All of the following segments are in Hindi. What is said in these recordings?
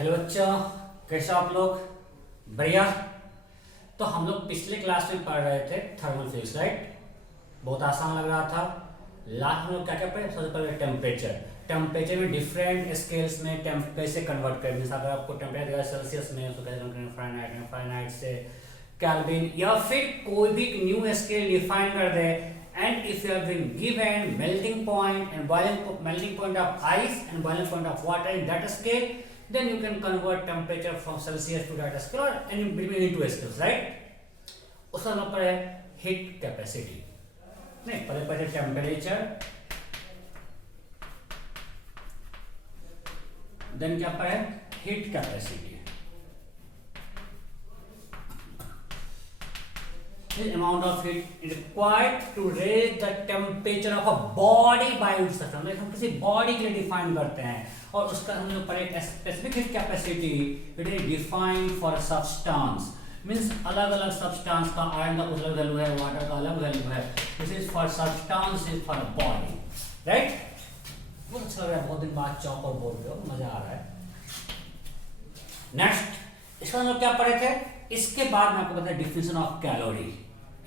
हेलो बच्चों, कैसे हो आप लोग? बढ़िया। तो हम लोग पिछले क्लास में पढ़ रहे थे थर्मल फिजिक्स, राइट? बहुत आसान लग रहा था। लास्ट में हम लोग क्या क्या पढ़े? सबसे पहले टेम्परेचर में डिफरेंट स्केल्स में कैसे कन्वर्ट करें। जैसे अगर आपको टेम्परेचर सेल्सियस में उसको कैसे कन्वर्ट करें फारेनहाइट में, फारेनहाइट से केल्विन, या फिर कोई भी न्यू स्केल डिफाइन कर दे। And if you have been given melting point and melting point of ice and boiling point of water in that scale, then you can convert temperature from Celsius to that scale or any between any two scales, right? उसका मतलब पर है heat capacity. नहीं, पहले temperature, then क्या पर है heat capacity. The amount of heat required to raise the temperature of a body by its system. हम किसी बॉडी के लिए डिफाइन करते हैं और उसका हम लोग पर एक specific heat capacity it is defined for substance. Means अलग अलग सब्सटेंस का आयरन का अलग वैल्यू है, वाटर का अलग वैल्यू है। This is for substance, is for body, right? बहुत अच्छा लग रहा है, बहुत दिन बाद चौक और बोल रहे हो, मजा आ रहा है। नेक्स्ट इसका हम लोग क्या पढ़े थे? इसके बाद मैं आपको बताया definition of calorie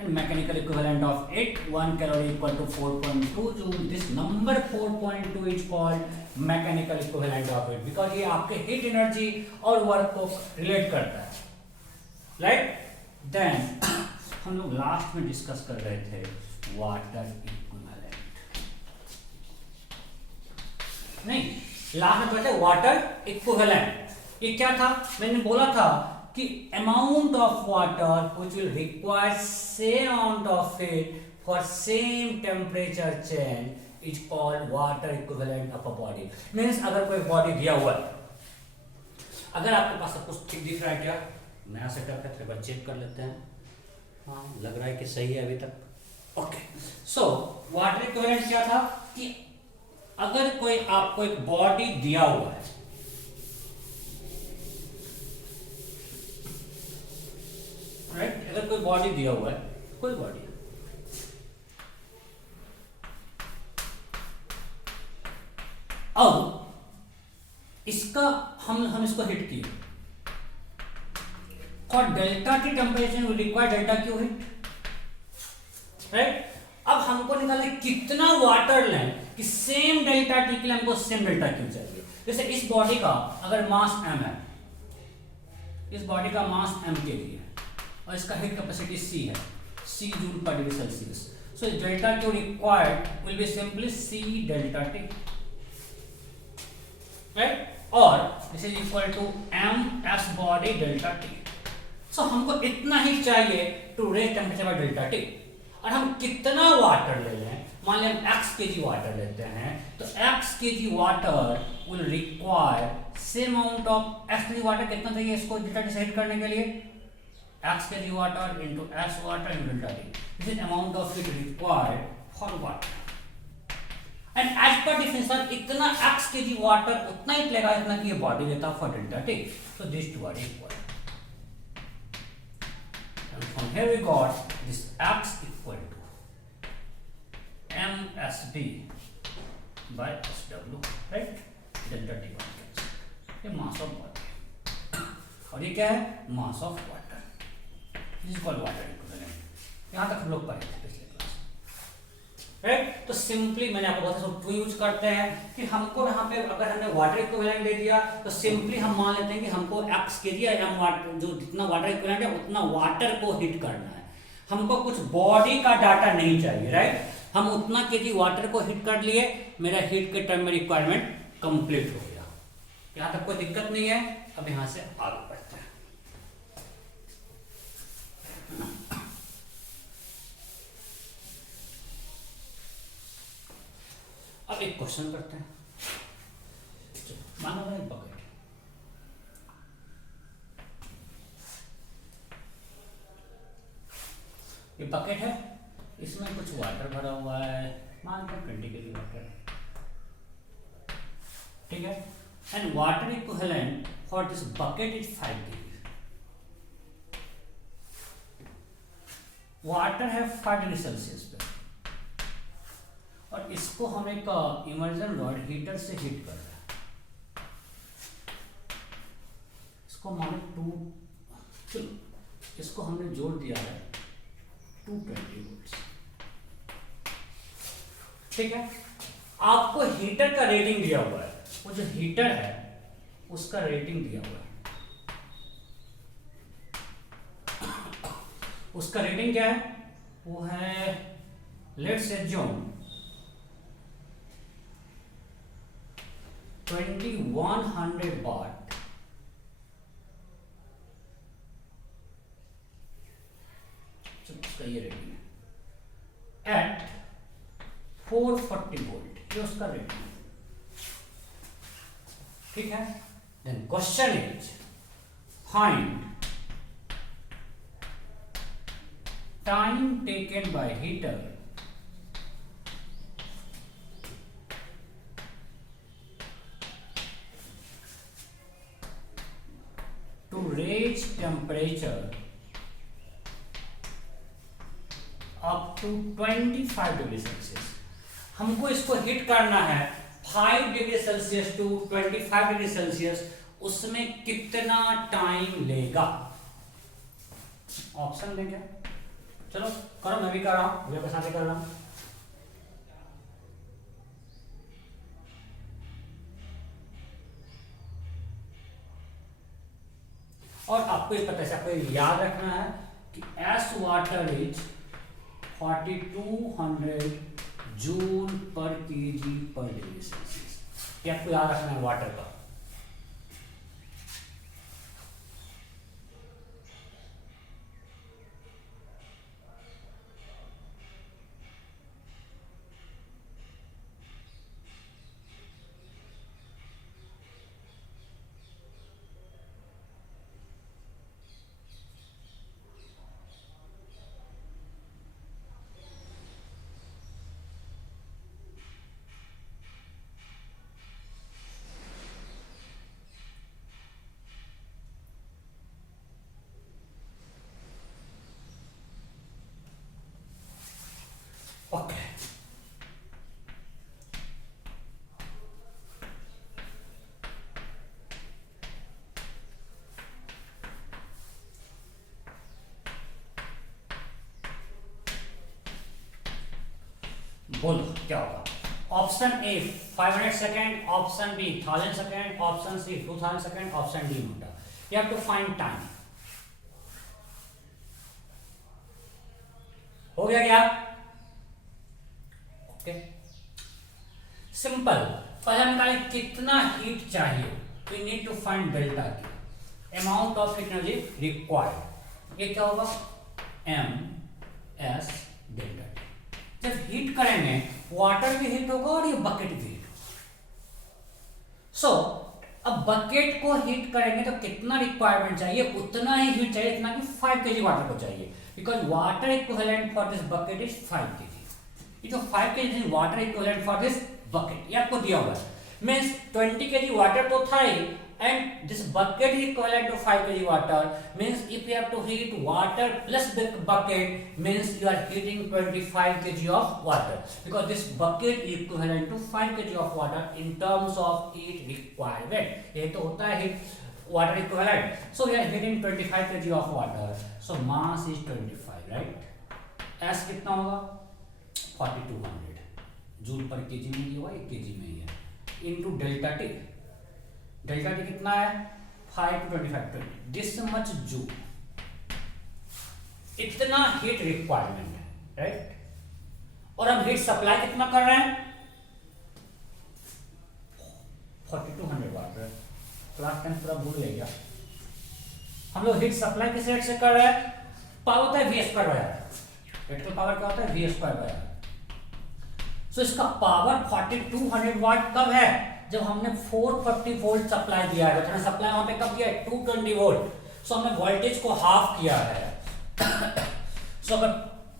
and mechanical equivalent of it. 1 calorie equal to 4.2 joule. This number 4.2 is called mechanical equivalent of it because ये आपके heat energy और work को relate करता है, right? Then हम लोग लास्ट में डिस्कस कर रहे थे water equivalent। नहीं, लास्ट में पढ़ते water equivalent। ये क्या था? मैंने बोला था कि amount of water which will require same amount of heat for same temperature change is called water equivalent of a body. Means अगर कोई बॉडी दिया हुआ है, अगर आपके पास सब कुछ ठीक दिख रहा है, क्या नया सेटअप है, एक बार चेक कर लेते हैं। हाँ, लग रहा है कि सही है अभी तक। ओके, सो वाटर इक्विवेलेंट क्या था कि अगर कोई आपको एक बॉडी दिया हुआ है, राइट? अगर कोई बॉडी दिया हुआ है, कोई बॉडी, अब इसका हम इसको हिट किए for delta T temperature will require delta Q hit, right? अब हमको निकालना कितना वाटर लें कि सेम डेल्टा टी के लिए हमको सेम डेल्टा क्यू चाहिए। जैसे इस बॉडी का अगर मास m है, इस बॉडी का मास m के लिए और इसका हीट कैपेसिटी C है, C जूल पर degree Celsius. So delta Q required will be simply C delta T, right? और this is equal to m s body delta T। सो हमको इतना ही चाहिए to raise temperature by delta T। और हम कितना वाटर ले लें, मान लें हम x kg वाटर लेते हैं, तो x kg water will require same amount of x kg water. कितना चाहिए इसको डेल्टा T से हीट करने के लिए? x kg water into s water into delta T. This is amount of heat required for water. And as per definition, इतना x kg water उतना ही लेगा जितना कि ये बॉडी लेता for delta T. So these two are equal. And from here we got this x equal to msb by sw, right? Delta T one. ये mass of body और ये क्या है? mass of water. This is called water equivalent। यहाँ तक हम लोग पढ़े थे पिछले क्लास, राइट? तो सिंपली मैंने आपको बताया सब टू यूज करते हैं कि हमको यहाँ पे अगर हमने वाटर इक्विवेलेंट दे दिया तो सिंपली हम मान लेते हैं कि हमको x kg या m वाटर, जो जितना वाटर इक्विवेलेंट है उतना वाटर को हीट करना है। हमको कुछ बॉडी का डाटा नहीं चाहिए, राइट? हम उतना kg वाटर को हीट कर लिए, मेरा हीट के टर्म में रिक्वायरमेंट कंप्लीट हो गया। यहाँ तक कोई दिक्कत नहीं है। अब यहाँ से आगे बढ़ते हैं। अब एक क्वेश्चन करते हैं। मानो एक बकेट, ये बकेट है, इसमें कुछ वाटर भरा हुआ है, मान लो 20 kg वाटर, ठीक है? And water equivalent for this bucket is 5 kg। Water है 5 डिग्री सेल्सियस पे और इसको हम एक इमर्जन रॉड हीटर से हीट कर रहे हैं। इसको माने 2, चलो इसको हमने जोड़ दिया है 220 वोल्ट। ठीक है, आपको हीटर का रेटिंग दिया हुआ है, वो जो हीटर है उसका रेटिंग दिया हुआ है। उसका रेटिंग क्या है? वो है लेट्स एज्यूम 2100 वाट उसका ये रेटिंग है एट 440 वोल्ट, ये उसका रेटिंग है। ठीक है, then question is find time taken by heater to raise temperature up to 25 degree Celsius. हमको इसको हिट करना है 5 degree Celsius to 25 degree Celsius, उसमें कितना टाइम लेगा? ऑप्शन दें क्या? चलो करो, मैं भी कर रहा हूं, मेरे साथ कर रहा हूं। और आपको इस पता से आपको याद रखना है कि एस वाटर इज 4200 जूल पर केजी पर डिग्री सेल्सियस। ये आपको याद रखना है वाटर का। ओके, बोलो क्या होगा? Option A 500 second, option B 1000 second, option C 2000 second, option D घंटा। You have to find time. हो गया क्या? Okay, simple. पहले निकाले कितना हीट चाहिए, we need to find delta की amount of heat energy required. ये क्या होगा? M S delta T. जब हीट करेंगे वाटर भी हीट होगा और ये बकेट भी हीट होगा। सो अब बकेट को हीट करेंगे तो कितना रिक्वायरमेंट चाहिए? उतना ही हीट चाहिए जितना कि 5 kg वाटर को चाहिए, because water equivalent for this bucket is 5 kg। ये जो 5 kg water equivalent for this bucket, ये आपको दिया हुआ है। मींस 20 kg वाटर तो था ही, and this bucket is equivalent to 5 kg water, means if you have to heat water plus the bucket, means you are heating 25 kg of water, because this bucket is equivalent to 5 kg of water in terms of heat requirement। ये तो होता है heat water equivalent, so we are heating 25 kg of water, so mass is 25, right? S कितना होगा? 4200 जूल पर केजी में ही होगा, ये केजी में ही है, into delta T. Delta T कितना है? 5 to 25, दिस मच जूल। इतना हीट रिक्वायरमेंट है, राइट? और हम हीट सप्लाई कितना कर रहे हैं? 4200 वाट। क्लास 10 पूरा भूल गया। हम लोग हीट सप्लाई किस रेट से कर रहे हैं? पावर होता है V square by R. Electrical power क्या होता है? V square by R. So इसका पावर 4200 वाट कब है? जब हमने 440 वोल्ट सप्लाई दिया है। तो सप्लाई वहां पे कब किया है? 220 वोल्ट। सो हमने वोल्टेज को हाफ किया है। सो अगर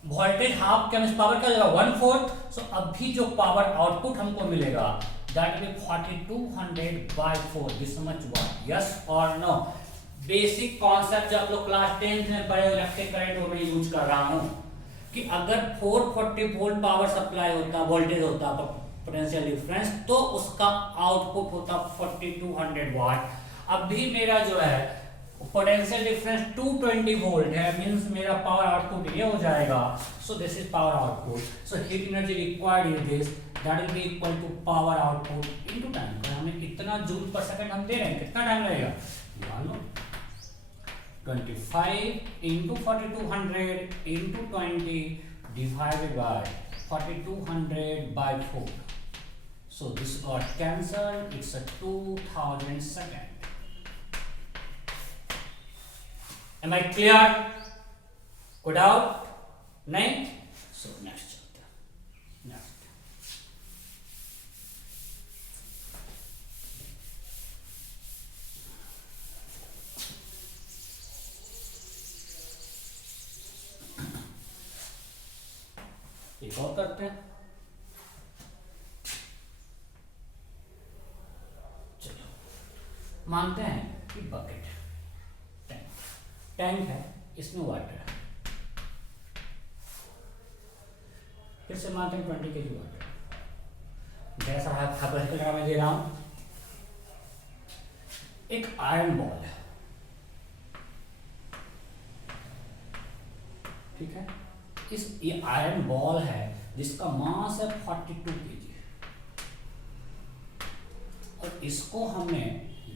वोल्टेज हाफ किया तो पावर क्या हो जाएगा? 1/4। सो अभी जो पावर आउटपुट हमको मिलेगा that will be 4200 by 4, this much watt. Yes or no? Basic concept जो आप लोग क्लास 10 में पढ़े इलेक्ट्रिक करंट वो मैं यूज कर रहा हूं कि अगर 440 वोल्ट पावर सप्लाई होता, वोल्टेज होता, पोटेंशियल डिफरेंस, तो उसका आउटपुट होता 4200 वाट। अभी मेरा जो है पोटेंशियल डिफरेंस 220 वोल्ट है, मींस मेरा पावर आउटपुट ये हो जाएगा. So this is power output. So heat energy required in this that will be equal to power output into time. तो हमें कितना जूल पर सेकंड हम दे रहे हैं, कितना टाइम लगेगा, मान लो 25 into 4200 into 20 divided by 4200 by 4. So this got cancelled. It's a 2000 second. Am I clear? Good out? नहीं? So next chapter. Next. एक और करते हैं. चलो मानते हैं कि बकेट है, टैंक है, इसमें वाटर है. फिर से मानते हैं 20 kg वाटर. जैसा खबर मैं दे रहा हूं, एक आयरन बॉल है, ठीक है. ये आयरन बॉल है जिसका मास है 42 kg, और इसको हमने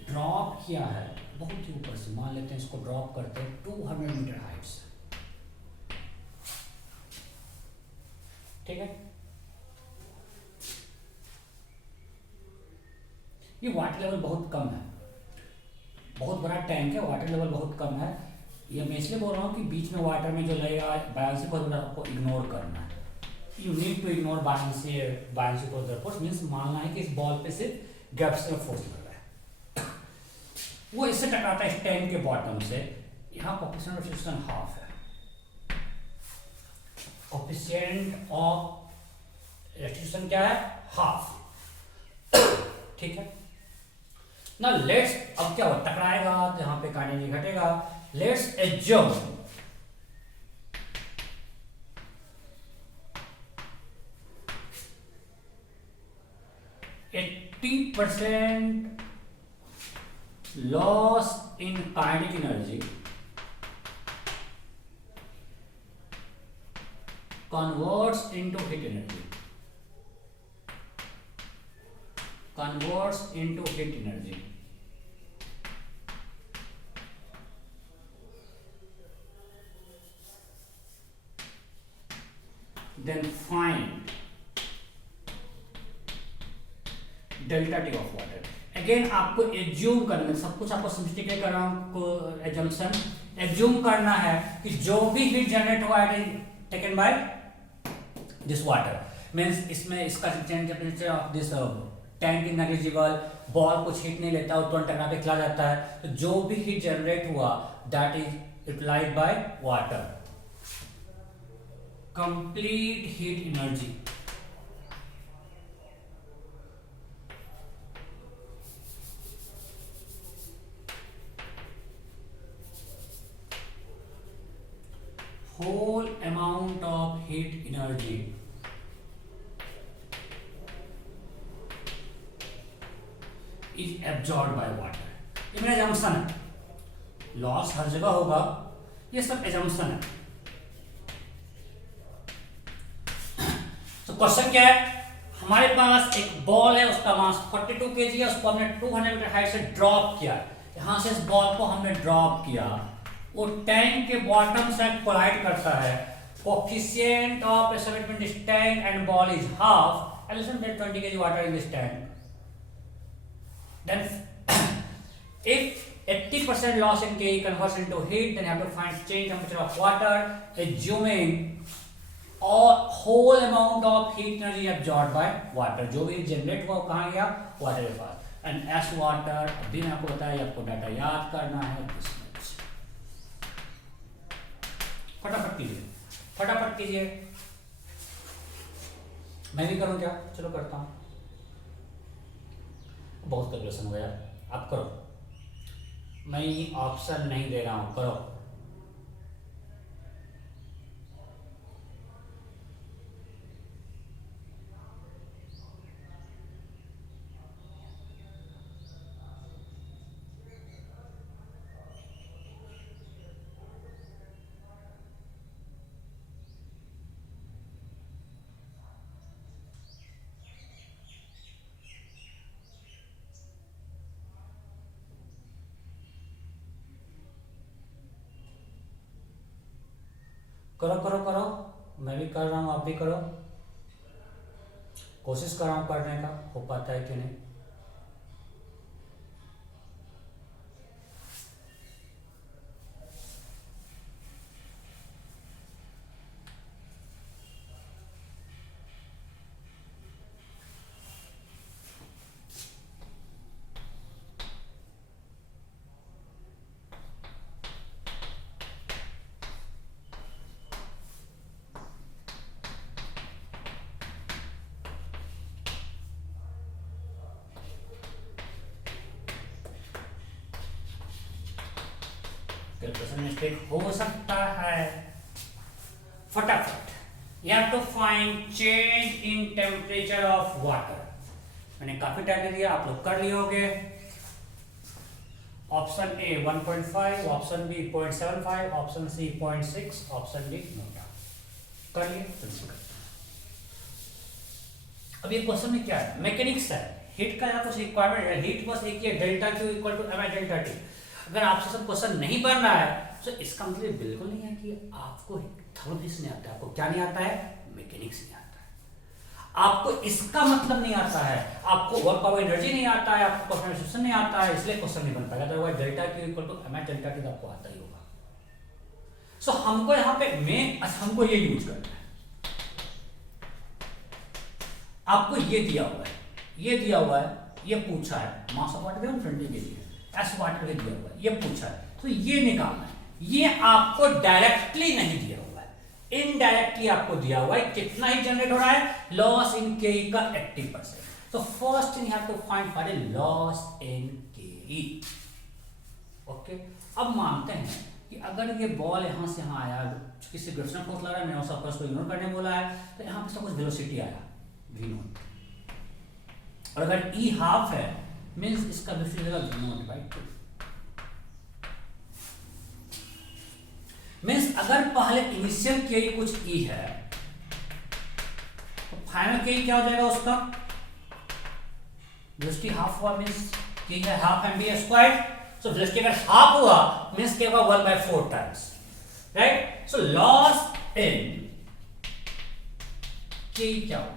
ड्रॉप किया है बहुत ही ऊपर से. मान लेते हैं इसको ड्रॉप करते हैं 200 मीटर हाइट से, ठीक है. ये वाटर लेवल बहुत कम है, बहुत बड़ा टैंक है, वाटर लेवल बहुत कम है. ये मैं इसलिए बोल रहा हूँ कि बीच में वाटर में जो लगेगा बायन्सी फोर्स आपको इग्नोर करना है. You need to ignore buoyancy force. Means मानना है कि इस बॉल पे सिर्फ ग्रेविटेशनल फोर्स लग रहा है. वो इससे टकराता है इस टैंक के बॉटम से. यहाँ कोएफिशिएंट ऑफ रिफ्लेक्शन हाफ है. कोएफिशिएंट ऑफ रिफ्लेक्शन क्या है, हाफ, ठीक है ना. लेट्स, अब क्या हो, टकराएगा तो यहाँ पे काइनेटिक एनर्जी घटेगा. Let's assume %, loss in kinetic energy converts into heat energy. Then find delta T of water. Again आपको एज्यूम करना, सब कुछ आपको सिम्प्लिफाई कर रहा हूं. एजम्पशन एज्यूम करना है कि जो भी हीट जनरेट हुआ है taken by this water. Means इसमें इसका temperature of this tank is negligible. Ball कुछ हीट नहीं लेता, वो तुरंत टकरा के खिला जाता है. तो जो भी हीट जनरेट हुआ that is utilized by water. Complete heat energy whole amount of heat energy is absorbed by water. ये मेरा assumption है. लॉस हर जगह होगा, ये सब assumption है. तो क्वेश्चन क्या है, हमारे पास एक बॉल है, उसका मास 42 kg है, उसको हमने 200 मीटर हाइट से ड्रॉप किया. यहां से इस बॉल को हमने ड्रॉप किया, वो टैंक के बॉटम से कोलाइड करता है. Coefficient of pressure between this tank and ball is half. And lesson that 20 kg water in this tank. Then if 80% loss in K converts into heat, then you have to find change temperature of water, assuming all whole amount of heat energy absorbed by water. जो भी जनरेट हुआ कहाँ गया, वाटर के पास. एंड एस वाटर अभी मैं आपको बताया, आपको डाटा याद करना है. फटाफट कीजिए. मैं भी करूं क्या, चलो करता हूं. बहुत कैलकुलेशन हो गया, आप करो. मैं ऑप्शन नहीं दे रहा हूं, करो. करो करो करो, मैं भी कर रहा हूँ, आप भी करो, कोशिश कर रहा हूँ करने का, हो पाता है कि नहीं। कैलकुलेशन मिस्टेक हो सकता है। फटाफट, you have to find change in temperature of water. मैंने काफी टाइम दे दिया, आप लोग कर लिए होंगे। Option A 1.5, option B 0.75, option C 0.6, option D NOTA. कर लिए, अब ये क्वेश्चन में क्या है, मैकेनिक्स है, हीट का या कुछ रिक्वायरमेंट है, हीट बस एक ही है, delta Q equal to M I delta T. अगर आपसे सब क्वेश्चन नहीं बन रहा है तो इसका मतलब बिल्कुल नहीं है कि आपको थर्मोडायनेमिक्स नहीं आता है। आपको क्या नहीं आता है, मैकेनिक्स नहीं आता है। आपको इसका मतलब नहीं आता है, आपको वर्क पावर एनर्जी नहीं आता है, आपको कंसंट्रेशन नहीं आता है, इसलिए क्वेश्चन नहीं बन पाएगा। Otherwise delta Q equal to M I delta T आपको आता ही होगा। सो हमको यहाँ पे हमको ये यूज करना है। आपको ये दिया हुआ है, ये दिया हुआ है, ये पूछा है, मास ऑफ वाटर गिवन 20 के लिए, एस वाटर दिया हुआ है, ये पूछा है, तो ये निकालना है। ये आपको डायरेक्टली नहीं दिया हुआ है, इनडायरेक्टली आपको दिया हुआ है। कितना ही जनरेट हो रहा है, लॉस इन के का 80%। तो first thing you have to find for loss in के। ओके, अब मानते हैं कि अगर ये बॉल यहां से यहां आया, किसी ग्रेविटेशनल फोर्स लग रहा है, मैंने उस फोर्स को इग्नोर करने बोला है, तो यहां पे कुछ वेलोसिटी आया v नॉट, और अगर e हाफ है मींस इसका वेलोसिटी होगा v नॉट बाय 2। मींस अगर पहले इनिशियल के कुछ e है तो फाइनल के क्या हो जाएगा, उसका वेलोसिटी हाफ हुआ मींस के है half mv square. So velocity अगर हाफ हुआ मींस क्या होगा 1/4 times, right. So loss in के क्या होगा,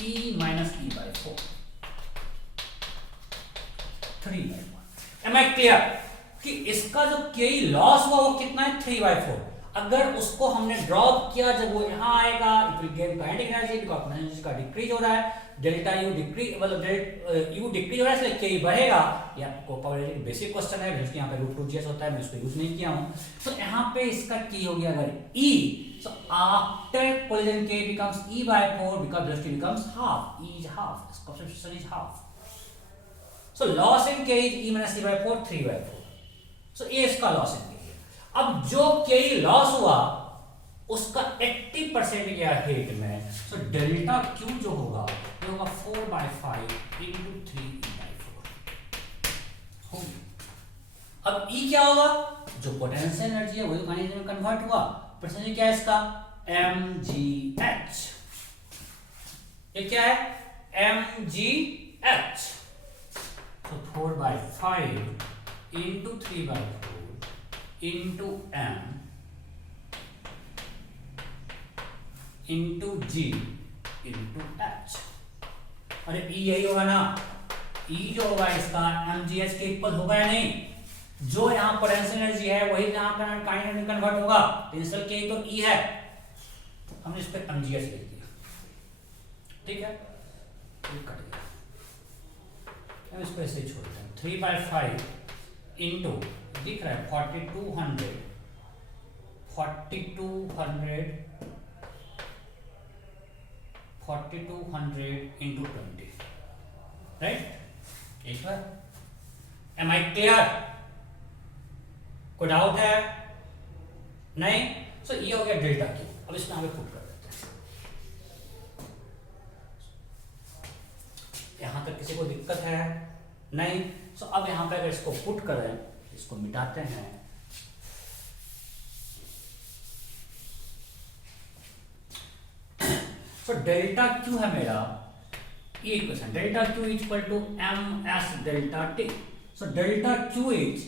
e minus e by 4, 3/1। Am I clear कि इसका जो के लॉस हुआ वो कितना है, 3/4। अगर उसको हमने ड्रॉप किया, जब वो यहाँ आएगा it will gain kinetic energy, because energy का डिक्रीज हो रहा है, डेल्टा यू डिक्रीज, मतलब यू डिक्रीज हो रहा है इसलिए के बढ़ेगा। ये आपको पावर बेसिक क्वेश्चन है, जैसे यहाँ पे √2gs होता है, मैं इसको यूज नहीं किया हूँ। तो यहाँ पे इसका के हो गया अगर e, so after collision k becomes e by 4 because velocity becomes half, e is half, its concentration is half. So loss in k is e minus e by 4, 3/4. So a इसका loss in k है। अब जो k loss हुआ उसका 80% गया हीट में, so डेल्टा q जो होगा ये होगा 4/5 into 3e/4। अब e क्या होगा, जो पोटेंशियल एनर्जी है वही काइनेटिक में कन्वर्ट हुआ। परसेंटेज क्या है इसका, mgh। ये क्या है, mgh। तो 4/5 into 3/4 into m into g into h। अरे e यही होगा ना, e जो होगा इसका mgh के इक्वल होगा या नहीं। जो यहाँ पोटेंशियल एनर्जी है वही यहाँ पर काइनेटिक में कन्वर्ट होगा। टेंसिल के तो E है, हमने इस पे mgh लिख दिया, ठीक है, ये कट गया। हम इसको ऐसे ही छोड़ते हैं। 3/5 इंटू दिख रहा है 4200 into 20, राइट। एक बार एम आई क्लियर, कोई डाउट है नहीं। सो ये हो गया डेल्टा क्यू। अब इसमें आगे पुट कर देते हैं, यहां तक किसी को दिक्कत है नहीं। सो अब यहां पे अगर इसको पुट करें, इसको मिटाते हैं, सो डेल्टा क्यू है मेरा ये equation, delta Q equal to M S delta T. So delta Q is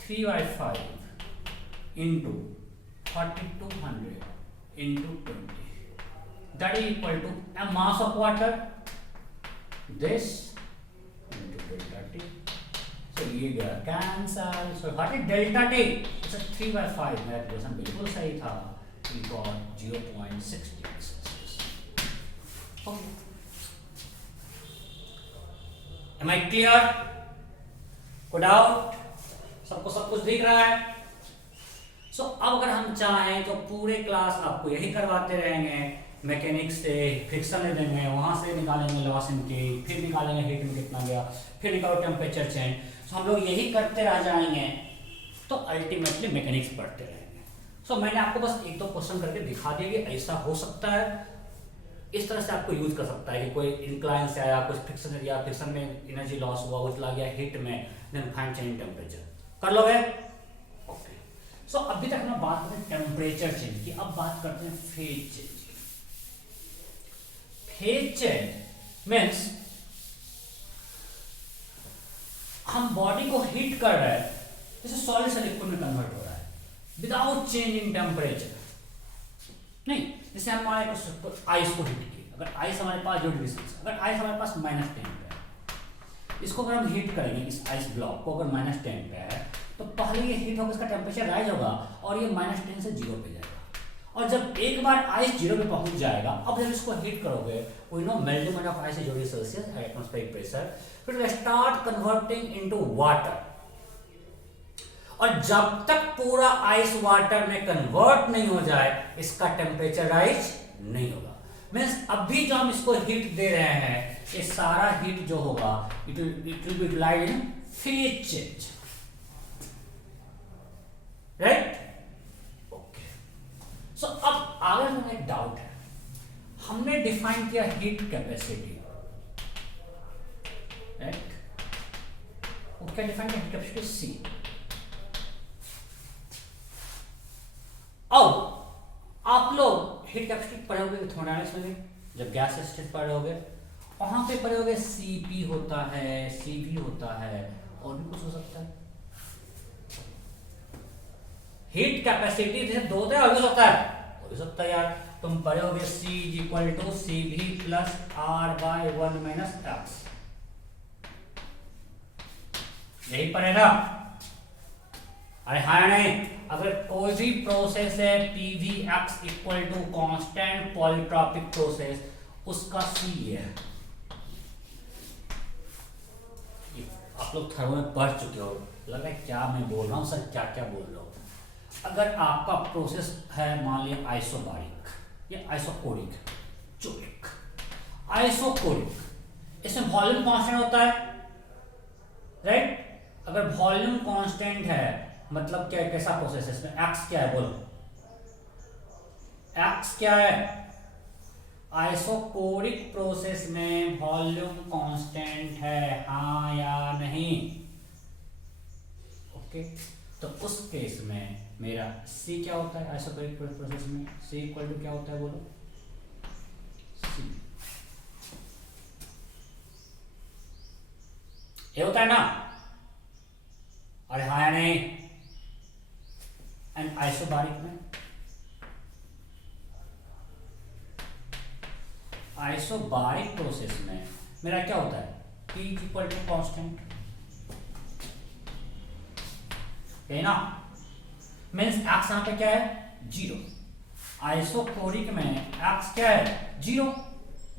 3/5 into 4200 into 20, that is equal to a mass of water, this into delta T. So ये गया cancel. So what is delta T? It's a 3/5. मेरा क्वेश्चन बिल्कुल सही था. We got 0.6 degrees Celsius. Okay. Am I clear? कोई डाउट? सबको सब कुछ दिख रहा है? So अब अगर हम चाहें तो पूरे क्लास आपको यही करवाते रहेंगे. मैकेनिक्स से फ्रिक्शन ले देंगे, वहां से निकालेंगे लॉस इनकी, फिर निकालेंगे हीट में कितना गया, फिर निकालो टेम्परेचर चेंज. तो हम लोग यही करते रह जाएंगे तो अल्टीमेटली मैकेनिक्स पढ़ते रहेंगे. सो मैंने आपको बस एक दो क्वेश्चन करके दिखा दिया कि ऐसा हो सकता है, इस तरह से आपको यूज कर सकता है कि कोई इंक्लाइन से आया, कुछ फ्रिक्शन एरिया, फ्रिक्शन में एनर्जी लॉस हुआ, वो चला गया हीट में, देन फाइंड चेंज टेम्परेचर. कर लोगे? ओके. सो अभी तक हम बात करते हैं टेम्परेचर चेंज की. अब बात करते हैं phase change. Phase change means हम बॉडी को हीट कर रहे हैं, जैसे सॉलिड से लिक्विड में कन्वर्ट हो रहा है विदाउट चेंज इन टेम्परेचर. नहीं, जैसे हमारे आइस को हीट किया, अगर आइस हमारे पास 0 डिग्री सेल्सियस, अगर आइस हमारे पास -10 पे है, इसको अगर हम हीट करेंगे, इस आइस ब्लॉक को अगर -10 पे है, तो पहले ये हीट होकर इसका टेम्परेचर राइज होगा और ये -10 से 0 पे जाएगा. और जब एक बार आइस 0 पे पहुंच जाएगा, अब जब इसको हीट करोगे, we know melting of ice is 0 degree Celsius at atmospheric pressure, फिर will start converting into water. और जब तक पूरा आइस वाटर में कन्वर्ट नहीं हो जाए, इसका टेम्परेचर राइज नहीं होगा. मींस अभी जो हम इसको हीट दे रहे हैं, ये सारा हीट जो होगा, it will be utilized in phase change. Right? Okay. So अब आगे हमें एक डाउट है. हमने डिफाइन किया हीट कैपेसिटी. राइट? वो क्या डिफाइन किया? Heat capacity C. अब आप लोग हीट कैपेसिटी पढ़ोगे थर्मोडायनामिक्स में भी, जब गैस स्टेट पढ़ोगे, वहां पे पढ़ोगे Cp होता है, Cv होता है, और भी कुछ हो सकता है. हीट कैपेसिटी जैसे 2 तरह हो सकता है, हो सकता है यार. तुम पढ़ोगे C = Cv + R/1 - X. यही पढ़ेगा? अरे हाँ नहीं. अगर कोई भी प्रोसेस है PVX = कांस्टेंट पॉलीट्रॉपिक प्रोसेस, उसका C है. आप लोग थर्मो में पढ़ चुके हो, लग रहा है क्या मैं बोल रहा हूँ सर, क्या क्या बोल रहा हूँ. अगर आपका प्रोसेस है मान लिया आइसोबारिक या आइसोकोरिक, चोरिक, आइसोकोरिक, इसमें वॉल्यूम कांस्टेंट होता है. राइट? अगर वॉल्यूम कांस्टेंट है, मतलब क्या, कैसा प्रोसेस है, इसमें एक्स क्या है बोलो? एक्स क्या है? आइसोकोरिक प्रोसेस में वॉल्यूम कांस्टेंट है, हाँ या नहीं? ओके. तो उस केस में मेरा C क्या होता है आइसोकोरिक प्रोसेस में? C = क्या होता है बोलो? C ये होता है ना? अरे हाँ या नहीं? एंड आइसोबारिक में, आइसोबारिक प्रोसेस में मेरा क्या होता है? P = कांस्टेंट है ना? मीन्स एक्स यहाँ पे क्या है? 0. आइसोकोरिक में एक्स क्या है? 0.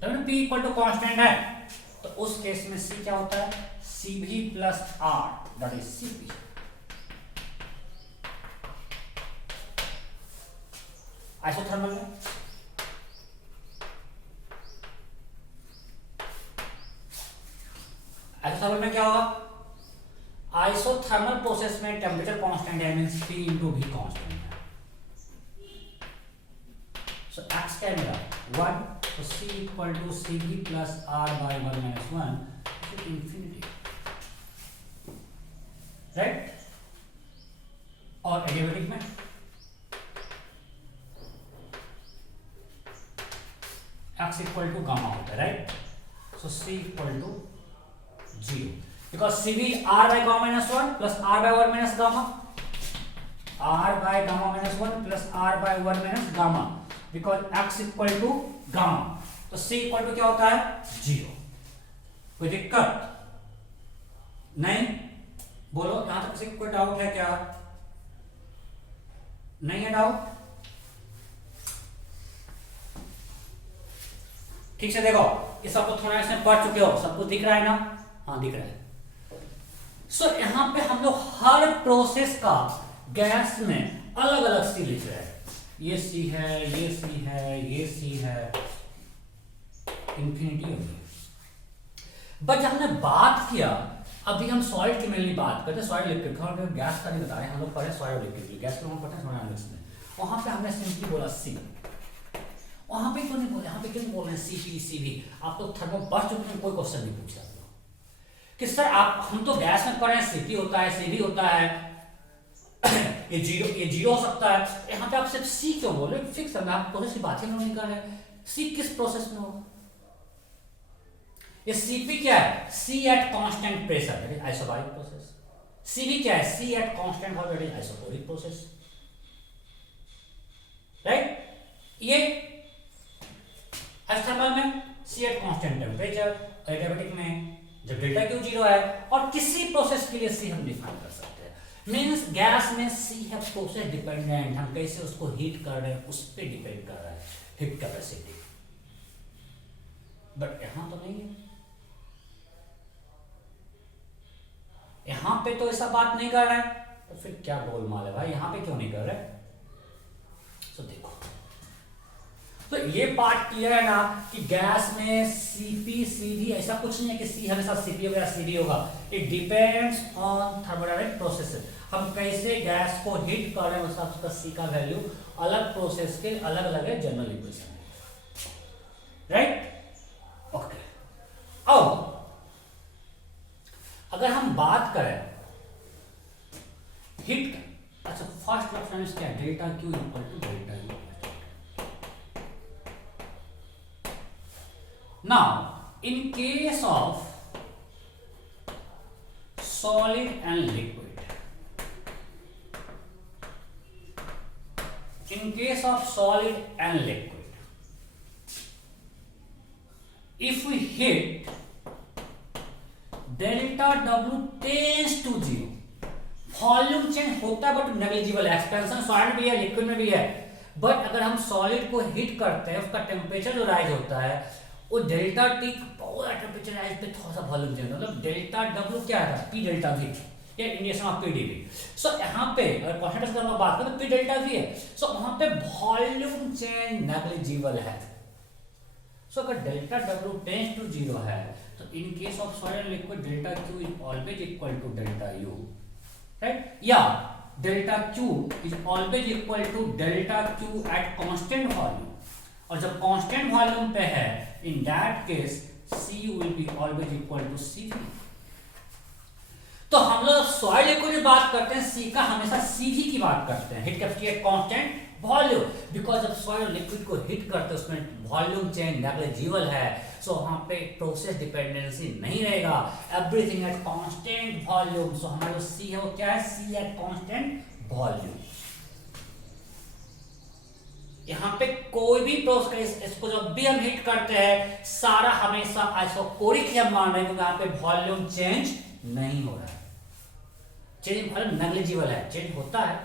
तब P = कांस्टेंट है, तो उस केस में C क्या होता है? Cv + R, that is Cp. Isothermal में क्या होगा? आइसोथर्मल प्रोसेस में टेम्परेचर कांस्टेंट है, मींस P × V कांस्टेंट है. सो x क्या है मेरा? 1. तो C = Cv + R/1 - 1 infinity. Right? और एडियाबेटिक में x = गामा होता है. Right? So C = 0 because Cv R/γ - 1 + R/1 - gamma. r by gamma minus 1 plus r by 1 minus gamma, because x equal to gamma, तो c इक्वल टू क्या होता है 0। कोई दिक्कत नहीं? बोलो यहां तक किसी को कोई डाउट है क्या? नहीं है डाउट? ठीक से देखो, ये सबको थोड़ा इसमें पढ़ चुके हो, सबको दिख रहा है ना? हाँ दिख रहा है। सो यहां पे हम लोग हर प्रोसेस का गैस में अलग अलग सी लिख रहे हैं। ये सी है, ये सी है, ये सी है, इंफिनिटी हो गई। बट जब हमने बात किया, अभी हम सॉलिड की मेनली बात करते हैं, सॉलिड लिक्विड का, गैस का नहीं बता रहे हम लोग, पढ़े सॉलिड लिक्विड, गैस को हम पढ़ते हैं थर्मोडायनामिक्स में। वहां पे हमने सिंपली बोला सी, वहां पे क्यों नहीं बोले? यहाँ पे क्यों बोल रहे हैं सीपी सीवी? आप लोग थर्मो पढ़ चुके हैं, कोई क्वेश्चन नहीं पूछा आप लोग कि सर आप, हम तो गैस में पढ़े हैं सीपी होता है, सीवी होता है, ये जीरो हो सकता है। यहाँ पे आप सिर्फ सी क्यों बोल रहे? फिक्स है, आप प्रोसेस की बात ही नहीं कर रहे हैं। सी किस प्रोसेस में होगा? ये सीपी क्या है? C at constant pressure, that is isobaric process. CV क्या है? C at constant volume, that is isochoric process, right? ये थर्मल में C at constant temperature, adiabatic में जब डेल्टा क्यू 0 है, और किसी प्रोसेस के लिए सी हम डिफाइन कर सकते हैं। मींस गैस में सी है प्रोसेस डिपेंडेंट, हम कैसे उसको हीट कर रहे हैं उस पर डिपेंड कर रहा है हीट कैपेसिटी। बट यहां तो नहीं है, यहां पे तो ऐसा बात नहीं कर रहा है, तो फिर क्या गोलमाल है भाई? यहां पे क्यों नहीं कर रहे? तो देखो, तो ये पार्ट क्लियर है ना कि गैस में सीपी सीवी ऐसा कुछ नहीं है कि सी हमेशा सीपी होगा या सीवी होगा। It depends on thermodynamic process, हम कैसे गैस को हीट कर रहे हैं उसका उसका सी का वैल्यू अलग प्रोसेस के अलग अलग है, जनरल इक्वेशन, राइट? ओके, अब अगर हम बात करें हीट का, अच्छा फर्स्ट रेफरेंस क्या है? Delta Q equal to delta U. Now, in case of solid and liquid, in case of solid and liquid, if we hit delta W tends to 0, volume change होता है बट नेग्लिजिबल है, एक्सपेंशन सॉलिड भी है लिक्विड में भी है। बट अगर हम सॉलिड को हीट करते हैं, उसका टेम्परेचर जो राइज होता है, वो डेल्टा टी पूरा टेम्परेचर राइज पे थोड़ा सा वॉल्यूम चेंज, मतलब डेल्टा डब्ल्यू क्या है? पी डेल्टा वी, या इंडिकेशन ऑफ पी डीवी। सो यहाँ पे अगर परसेंटेज की बात करें तो पी डेल्टा वी है, सो वहां पे वॉल्यूम चेंज नेग्लिजिबल है। सो अगर डेल्टा डब्ल्यू टेंड्स टू 0 है, तो in case of solid liquid delta Q is always equal to delta U, right? या delta Q is always equal to delta Q at constant volume, और जब कांस्टेंट वॉल्यूम पे है, in that case C will be always equal to CV। तो हम लोग सॉलिड लिक्विड की बात करते हैं, C का हमेशा CV की बात करते हैं, heat capacity eight constant volume, because जब सॉलिड लिक्विड को हीट करते हैं उसमें वॉल्यूम चेंज नेग्लिजिबल है, सो वहां पे प्रोसेस डिपेंडेंसी नहीं रहेगा, एवरीथिंग एट कांस्टेंट वॉल्यूम। सो हमारा जो C है वो क्या है? C eight constant volume. यहाँ पे कोई भी प्रोसेस, इसको जब भी हम हीट करते हैं, सारा हमेशा आइसोकोरिक ही हम मान रहे हैं, क्योंकि यहाँ पे वॉल्यूम चेंज नहीं हो रहा है, चेंज वॉल्यूम नेग्लिजिबल है। चेंज होता है,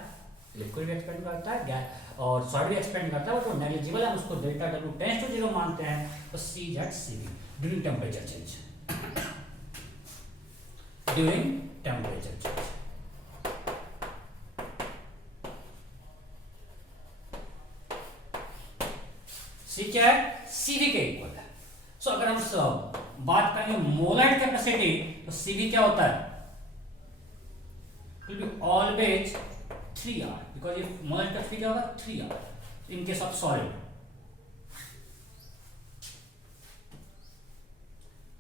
लिक्विड भी एक्सपेंड करता है, गैस और सॉलिड भी एक्सपेंड करता है, वो तो नेग्लिजिबल है, उसको डेल्टा डब्ल्यू टेंड्स टू 0 मानते हैं। तो see that CV during temperature change, during temperature change. C क्या है? सीवी के इक्वल है। सो अगर हम बात करेंगे मोलर कैपेसिटी, तो सीवी क्या होता है? Will be always 3R, because ये मोलर कैपेसिटी क्या होगा? 3R in case of solid.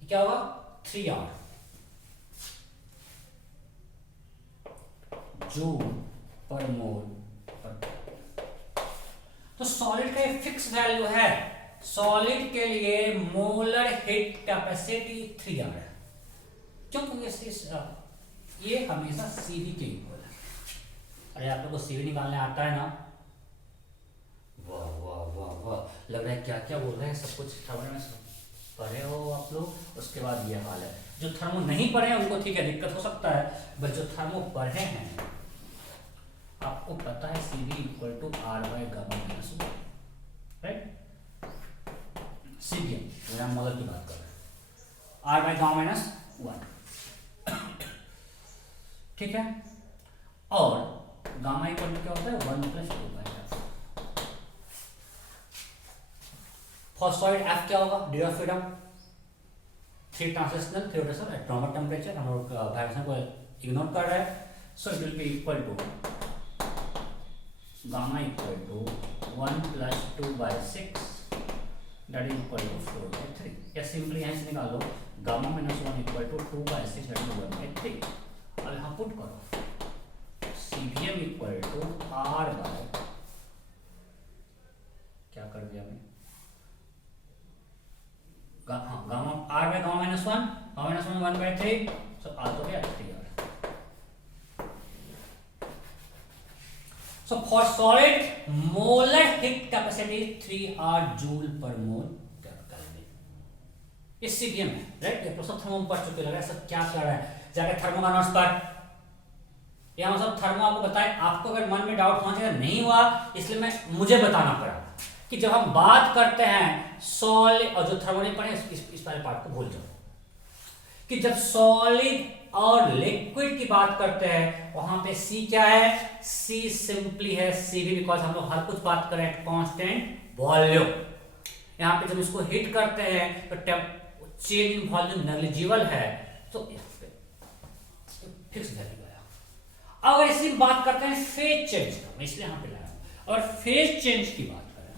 क्या होगा? 3R जूल पर मोल। तो सॉलिड का एक फिक्स वैल्यू है, सॉलिड के लिए मोलर हीट कैपेसिटी 3R है, क्योंकि ये हमेशा सीवी के इक्वल है। अरे आप लोग को CV निकालने आता है ना? वाह वाह वाह वाह, लग रहा है क्या क्या बोल रहे हैं, सब कुछ थर्मोडायनामिक्स पढ़े हो आप लोग, उसके बाद ये हाल है। जो थर्मो नहीं पढ़े हैं उनको ठीक है, दिक्कत हो सकता है, बट जो थर्मो पढ़े हैं आपको पता है CV equal to R by gamma minus 1, right? CBM gram model की बात कर रहे हैं, R बाय गामा माइनस 1, ठीक है? और गामा इक्वल टू क्या होता है? 1 प्लस 2 बाय f। फॉस्फोइड F क्या होगा? Degree of freedom, 3 translational 3 rotation at normal temperature, हम लोग वाइब्रेशन को इग्नोर कर रहे हैं, so it will be equal to gamma equal to 1 plus 2 by 6 that is equal to 4 by 3, या सिंपली यहाँ से निकाल लो, gamma minus 1 equal to 2 by 6 that is 1 by 3। अब यहाँ पुट करो CBM equal to R by, क्या कर दिया मैं, gamma R by gamma minus 1, gamma minus 1 1 by 3, so R तो गया 3R। So for solid molar heat capacity 3R joule per mole Kelvin। ये CBM है, राइट? ये तो सब थर्मो पढ़ चुके, लग रहा है सब क्या कर रहा है, जाकर थर्मो का नोट्स पढ़, यहाँ सब थर्मो आपको बताए। आपको अगर मन में डाउट पहुंचेगा नहीं हुआ, इसलिए मैं मुझे बताना पड़ा कि जब हम बात करते हैं सॉलिड, और जो थर्मो नहीं पढ़े इस वाले पार्ट को भूल जाओ, कि जब सॉलिड और लिक्विड की बात करते हैं वहां पे C क्या है? C सिंपली है CV, बिकॉज हम लोग हर कुछ बात कर रहे हैं कांस्टेंट वॉल्यूम। यहाँ पे जब इसको हिट करते हैं तो चेंज इन वॉल्यूम नेग्लिजिबल है, तो फिक्स वैल्यू आया। अगर इसी बात करते हैं फेज चेंज का, मैं इसलिए यहाँ पे लाया हूं, और फेज चेंज की बात करें,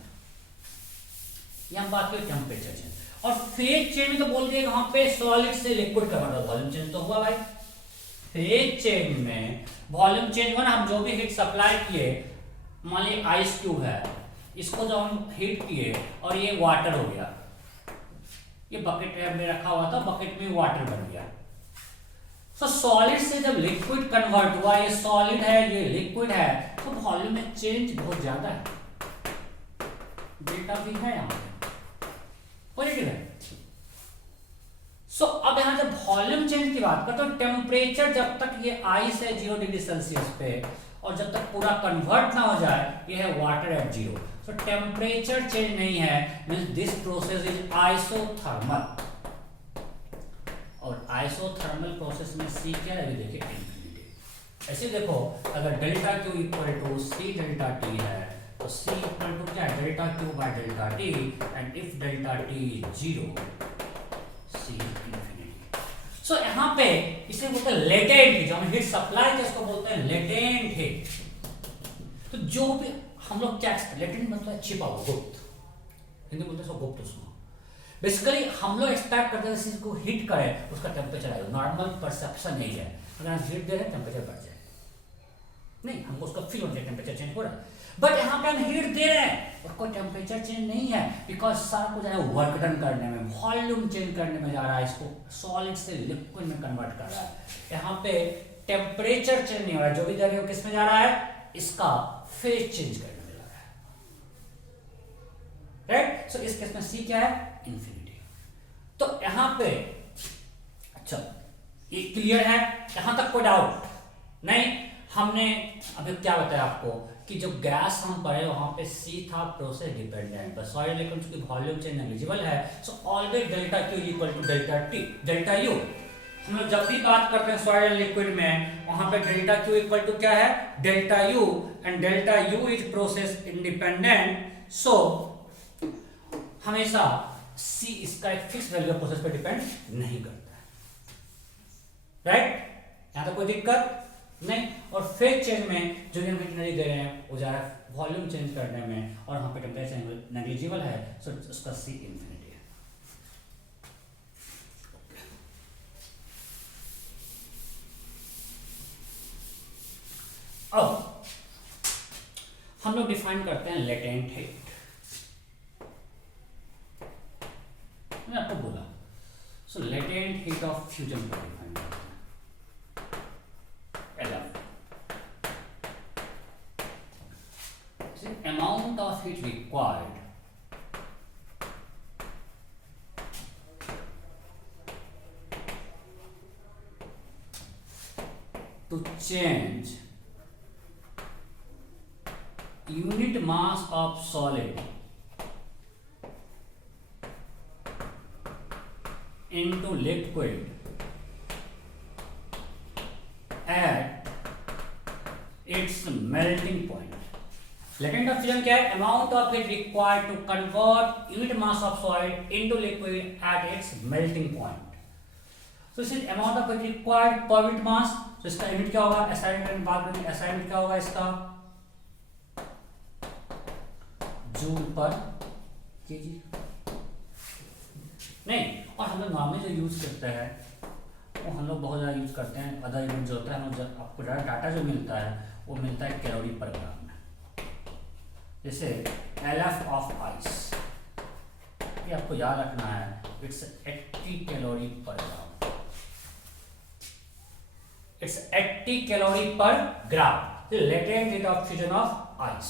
यहाँ बात करें टेम्परेचर चेंज, और फेज चेंज में तो बोल दिया वहां पे सॉलिड से लिक्विड कन्वर्ट, वॉल्यूम चेंज तो हुआ भाई। फेज चेंज में वॉल्यूम चेंज हुआ ना, हम जो भी हीट सप्लाई किए, मान लीजिए आइस क्यूब है, इसको जब हम हीट किए और ये वाटर हो गया, ये बकेट में रखा हुआ था, बकेट में वाटर बन गया, तो सॉलिड से जब लिक्विड कन्वर्ट हुआ, ये सॉलिड है ये लिक्विड है, तो वॉल्यूम में चेंज बहुत ज्यादा है, डेल्टा भी है यहाँ पे पॉजिटिव है। सो अब यहां जब वॉल्यूम चेंज की बात करते हो, टेम्परेचर जब तक ये आइस है 0 डिग्री सेल्सियस पे, और जब तक पूरा कन्वर्ट ना हो जाए, ये है water at 0, so temperature change नहीं है, means this process is isothermal. और आइसोथर्मल प्रोसेस में C क्या है? देखिए इंफिनिटी। ऐसे देखो, अगर delta Q equal to C delta T है, तो C इक्वल टू क्या है? Delta Q by delta T, and if delta T is 0, C infinity. So यहाँ पे इसे बोलते हैं लेटेंट हीट, जो हम हीट सप्लाई के इसको बोलते हैं लेटेंट हीट। तो जो भी हम लोग क्या, लेटेंट मतलब छिपा हुआ, गुप्त, हिंदी बोलते हैं गुप्त उसमें। बेसिकली हम लोग एक्सपेक्ट करते हैं किसी को हिट करें, उसका टेम्परेचर आएगा, नॉर्मल परसेप्शन नहीं है, अगर हम हिट दे रहे हैं टेम्परेचर बढ़ जाए, नहीं, हमको उसका फील होना चाहिए टेम्परेचर चेंज हो रहा है, बट यहाँ पे हम हीट दे रहे हैं और कोई टेम्परेचर चेंज नहीं है, बिकॉज सारा कुछ है वर्क डन करने में, वॉल्यूम चेंज करने में जा रहा है, इसको सॉलिड से लिक्विड में कन्वर्ट कर रहा है। यहाँ पे टेम्परेचर चेंज नहीं हो रहा है, जो भी जा रही है किस में जा रहा है? इसका फेज चेंज करने में जा रहा है, राइट? सो इस केस में C क्या है? इंफिनिटी। तो यहां पे अच्छा, ये क्लियर है, यहां तक कोई डाउट नहीं? हमने अभी क्या बताया आपको कि जो गैस हम पढ़े वहां पे C था प्रोसेस डिपेंडेंट, पर सॉलिड लिक्विड की वॉल्यूम चेंज नेग्लिजिबल है, so always delta Q equal to delta T, delta U। हम लोग जब भी बात करते हैं सॉलिड लिक्विड में, वहां पे डेल्टा Q इक्वल टू क्या है? Delta U, and delta U is process independent, so हमेशा C इसका एक फिक्स वैल्यू प्रोसेस पे डिपेंड नहीं करता है, राइट? यहां तक कोई दिक्कत नहीं। और फेज चेंज में जो हम नहीं दे रहे हैं वो जा रहा है वॉल्यूम चेंज करने में, और वहां पे टेम्परेचर नेग्लिजिबल है, सो उसका C इंफिनिटी है। अब हम लोग डिफाइन करते हैं लेटेंट हीट। मैंने आपको बोला, सो लेटेंट हीट ऑफ फ्यूजन को डिफाइन करते हैं, LF। to change unit mass of solid into liquid at its melting point. Latent oxygen क्या है? Amount of heat required to convert unit mass of solid into liquid at its melting point. So this is amount of heat required per unit mass. तो इसका यूनिट क्या होगा? एसआई यूनिट बात करेंगे. एसआई यूनिट क्या होगा इसका? जूल पर केजी. नहीं, और हम लोग नॉर्मली जो यूज करते हैं वो हम लोग बहुत ज़्यादा यूज करते हैं. अदर यूनिट जो होता है हम लोग आपको डाटा जो मिलता है वो मिलता है कैलोरी पर ग्राम में. जैसे LF ऑफ आइस, ये आपको याद रखना है. It's 80 calorie per gram. It's 80 calorie per gram. Latent heat oxygen of ice.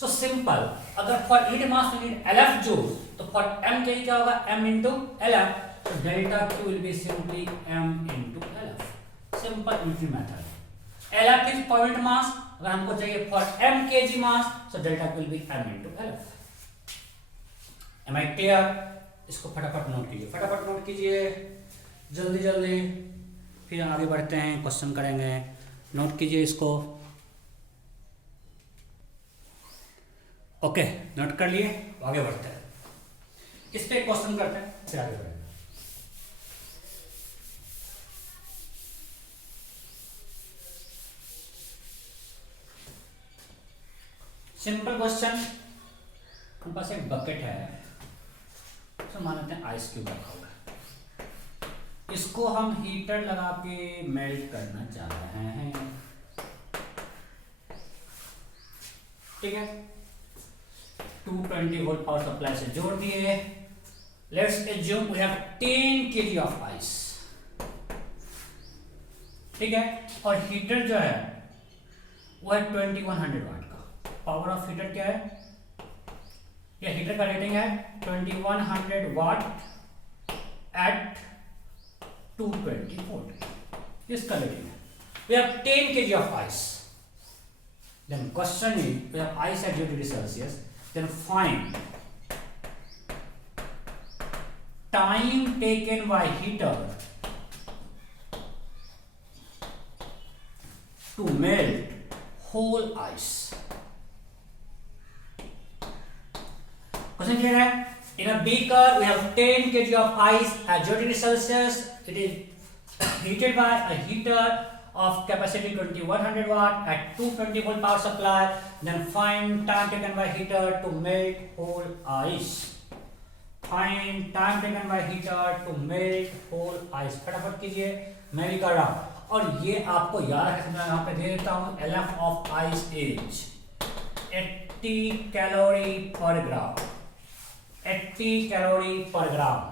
So simple. अगर for heat mass you need LF joule, तो फॉर m के क्या होगा? m into LF. तो delta Q will be simply m into LF. Simple unitary method. LF is per unit mass. अगर हमको चाहिए for m kg mass, so delta will be m into LF. Am I clear? इसको फटाफट नोट कीजिए. फटाफट नोट कीजिए जल्दी जल्दी. फिर आगे बढ़ते हैं, क्वेश्चन करेंगे. नोट कीजिए इसको. ओके, नोट कर लिए. आगे बढ़ते हैं. इस पे क्वेश्चन करते हैं, फिर आगे बढ़ेंगे. Simple question. हम पास एक बकेट है, तो मान लेते हैं आइस क्यूब रखा हुआ है. इसको हम हीटर लगा के मेल्ट करना चाह रहे हैं. ठीक है. 220 वोल्ट पावर सप्लाई से जोड़ दिए. Let's assume we have 10 kg of ice. ठीक है. और हीटर जो है वो है 2100 वाट. पावर ऑफ हीटर क्या है? या हीटर का रेटिंग है 2100 वाट एट 220 वोल्ट. इसका रेटिंग है. We have 10 kg of ice. Then question is we have ice at 0 degree Celsius. Then find time taken by heater to melt whole ice. Question clear है? In a beaker, we have 10 kg of ice at 0 degree Celsius. It is heated by a heater of capacity 2100 watt at 220 volt power supply. Then find time taken by heater to melt whole ice. Find time taken by heater to melt whole ice. फटाफट कीजिए, मैं भी कर रहा हूँ. और ये आपको याद रखना है. यहाँ पे दे देता हूँ LF of ice is 80 calorie per gram. 80 calorie per gram.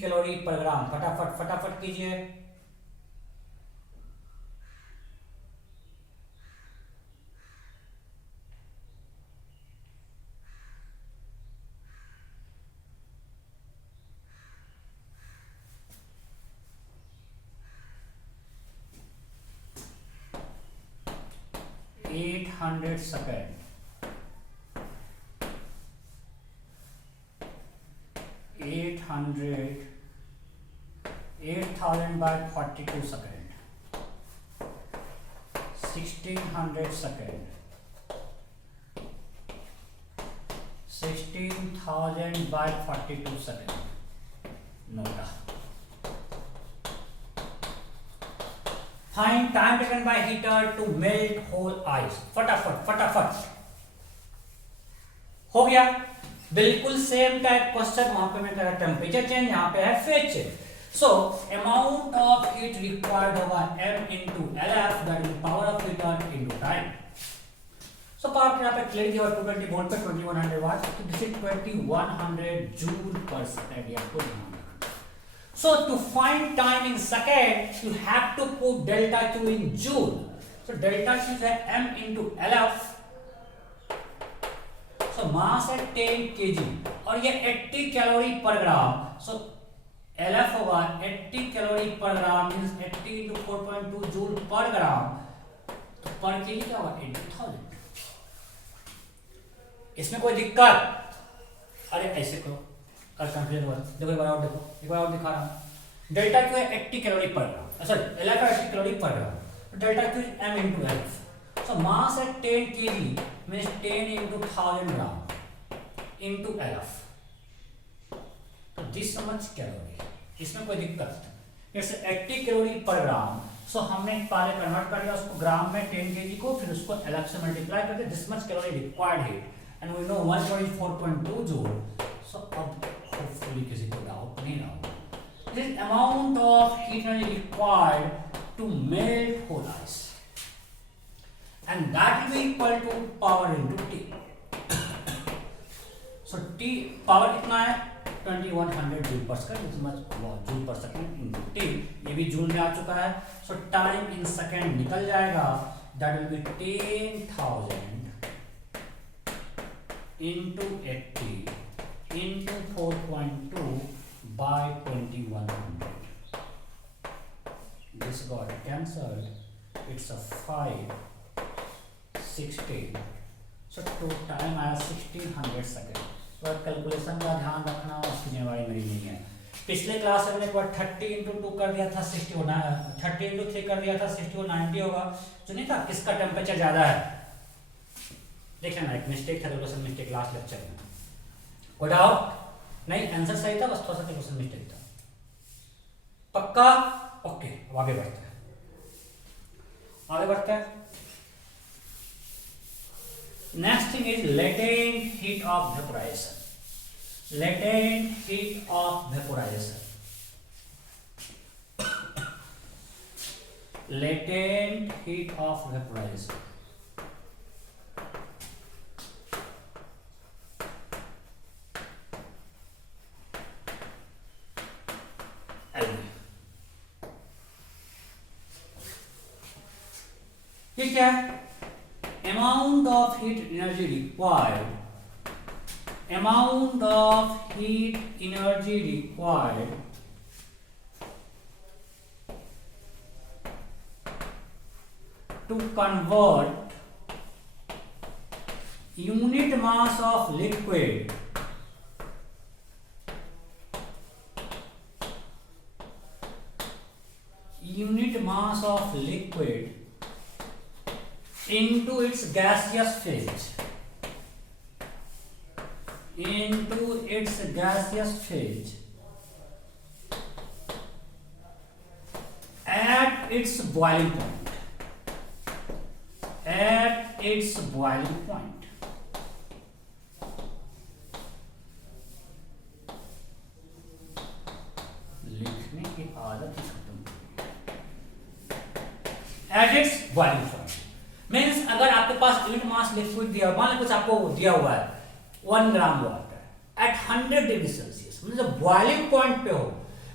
Calorie per ग्राम. फटाफट फटाफट कीजिए. At 800 second. 8000 by 42 second. 1600 second. 16,000 by 42 second. NOTA. Find time taken by heater to melt whole ice. फटाफट फटाफट. हो गया. बिल्कुल सेम टाइप क्वेश्चन. वहां पे मैं कह रहा टेम्परेचर चेंज, यहाँ पे है phase change. So amount of heat required होगा m into LF, that is power of heater into time. So power यहाँ पे क्लियर किया 220 वोल्ट पे 2100 वाट. तो this is 2100 joule per second. या को ध्यान रखना. So to find time in second, you have to put delta Q in joule. So delta Q है m into LF. So मास है 10 kg और ये 80 कैलोरी पर ग्राम। सो LF होगा 80 कैलोरी पर ग्राम, मींस 80 into 4.2 जूल पर ग्राम। तो पर केजी क्या होगा 80,000। इसमें कोई दिक्कत? अरे ऐसे करो, कर कंफ्यूजन हुआ। देखो एक बार और देखो, एक बार और दिखा रहा हूं। डेल्टा क्यू है 80 कैलोरी पर ग्राम, सॉरी LF है 80 calorie per gram. Delta Q is m into LF। So mass है 10 kg means 10 into 1000 gram into LF। तो दिस मच कैलोरी, इसमें कोई दिक्कत नहीं। इट्स 80 कैलोरी पर ग्राम। सो हमने पहले कन्वर्ट कर दिया उसको ग्राम में 10 kg को, फिर उसको LF से मल्टीप्लाई कर दिया। This much calorie required heat and we know 1 calorie 4.2 joule. So अब होपफुली किसी को डाउट नहीं ना होगा। This amount of heat energy required to melt whole ice and that will be equal to power into T. So T power कितना है 2100 joule per second, this much joule per second into T. ये भी जूल में आ चुका है। सो टाइम इन सेकंड निकल जाएगा, that will B 10,000 into 80 into 4.2 by 2100. This got cancelled. It's a 5, 16. So to time आया 1600 सेकेंड। तो कैलकुलेशन का ध्यान रखना, उसकी जिम्मेवारी मेरी नहीं है। पिछले क्लास में मैंने एक बार 30 into 2 कर दिया था 60, 30 into 3 कर दिया था 60 90 होगा। जो नहीं था किसका टेम्परेचर ज़्यादा है, देख लेना, एक मिस्टेक था कैलकुलेशन मिस्टेक लास्ट लेक्चर में। कोई डाउट नहीं? आंसर सही था, बस थोड़ा सा कैलकुलेशन मिस्टेक था। पक्का? ओके, अब आगे बढ़ते हैं, आगे बढ़ते हैं। Next thing is latent heat of vaporization. Latent heat of vaporization, latent heat of vaporization. ये क्या है? Amount of heat energy required, amount of heat energy required to convert unit mass of liquid into its gaseous phase, into its gaseous phase at its boiling point, at its boiling point। लिखने की आदत ही खत्म। at its boiling point means अगर आपके पास यूनिट मास लिक्विड दिया, मान लो कुछ आपको दिया हुआ है 1 gram water at 100 degree Celsius, मतलब जब बॉइलिंग पॉइंट पे हो,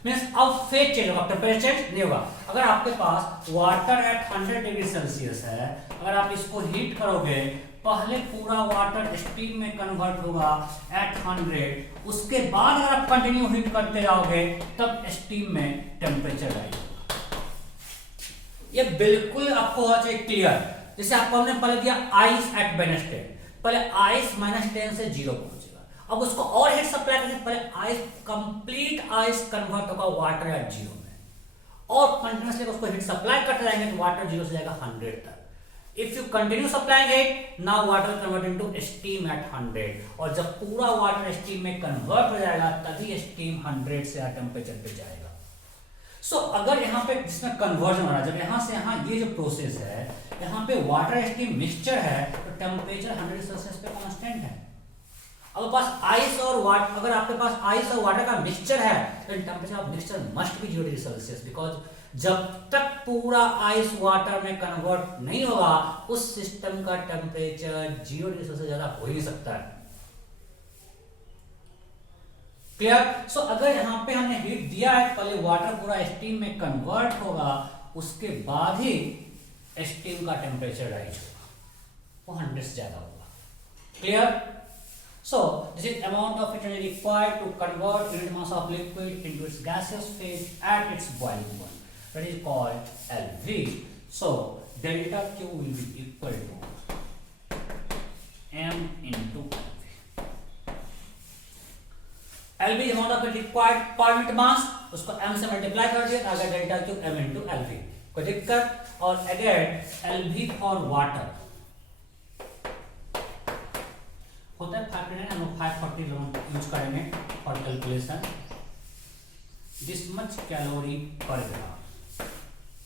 मीन्स अब फेज चेंज होगा, टेम्परेचर चेंज नहीं होगा। अगर आपके पास वाटर एट 100 डिग्री सेल्सियस है, अगर आप इसको हीट करोगे, पहले पूरा वाटर स्टीम में कन्वर्ट होगा एट 100, उसके बाद अगर आप कंटिन्यू हीट करते जाओगे तब स्टीम में टेम्परेचर आएगा। ये बिल्कुल आपको होना चाहिए क्लियर। जैसे आपको हमने पहले दिया आइस एट -10, पहले आइस -10 से 0 पहुंचेगा, अब उसको और हीट सप्लाई करके पहले आइस कंप्लीट आइस कन्वर्ट होगा वाटर एट 0 में, और कंटिन्यूसली उसको हीट सप्लाई करते जाएंगे तो वाटर 0 से जाएगा 100 तक। If you continue supplying it, now water convert into steam at 100, और जब पूरा वाटर स्टीम में कन्वर्ट हो जाएगा तभी स्टीम 100 से टेम्परेचर पे जाएगा। सो अगर यहाँ पे जिसमें कन्वर्जन हो रहा है, जब यहाँ से यहाँ ये जो प्रोसेस है, यहाँ पे वाटर स्टीम मिक्सचर है तो टेम्परेचर 100 सेल्सियस पे कांस्टेंट है। अगर पास आइस और वाटर, अगर आपके पास आइस और वाटर का मिक्सचर है तो temperature of mixture must be 0 degree Celsius, because जब तक पूरा आइस वाटर में कन्वर्ट नहीं होगा उस सिस्टम का टेम्परेचर 0 डिग्री सेल्सियस ज्यादा हो ही नहीं सकता है। क्लियर? सो अगर यहाँ पे हमने हीट दिया है, पहले वाटर पूरा स्टीम में कन्वर्ट होगा, उसके बाद ही स्टीम का टेम्परेचर राइज होगा, वो 100 से ज्यादा होगा। Clear? So this is amount of heat energy required to convert unit mass of liquid into its gaseous phase at its boiling point. That is called LV. So delta Q will be equal to M into LV. LV is amount of heat required per unit mass, उसको M से मल्टीप्लाई कर दिया, अगर delta Q M into LV. कोई दिक्कत? और अगेन LV फॉर वाटर होता है 500, हम 540 यूज करेंगे for calculation. This much calorie per gram,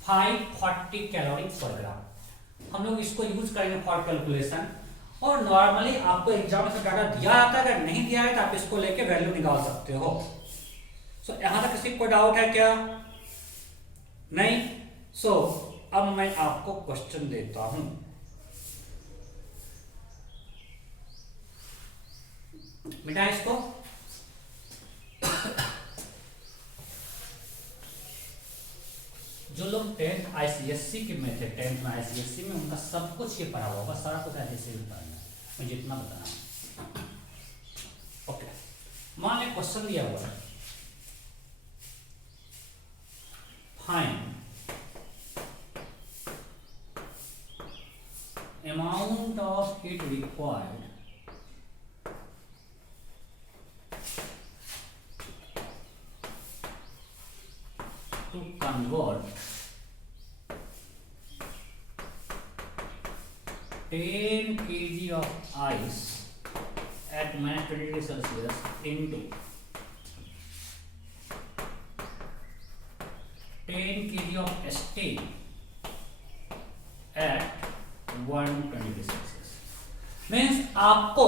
540 calorie per ग्राम हम लोग इसको यूज करेंगे फॉर कैलकुलेशन. और नॉर्मली आपको एग्जाम में डाटा दिया आता है, अगर नहीं दिया है तो आप इसको लेके वैल्यू निकाल सकते हो. सो यहां तक किसी को डाउट है क्या? नहीं. सो अब मैं आपको क्वेश्चन देता हूं. मिटा इसको. जो लोग 10th आईसीएससी के में थे, 10th में आईसीएससी में उनका सब कुछ ये पढ़ा होगा, सारा कुछ ऐसे बताना है मैं जितना बताना. ओके, मान लीजिए क्वेश्चन दिया हुआ है, find amount of heat required to convert 10 kg of ice at minus 20 degrees Celsius into 10 kg of steam at 120 degrees Celsius. Means आपको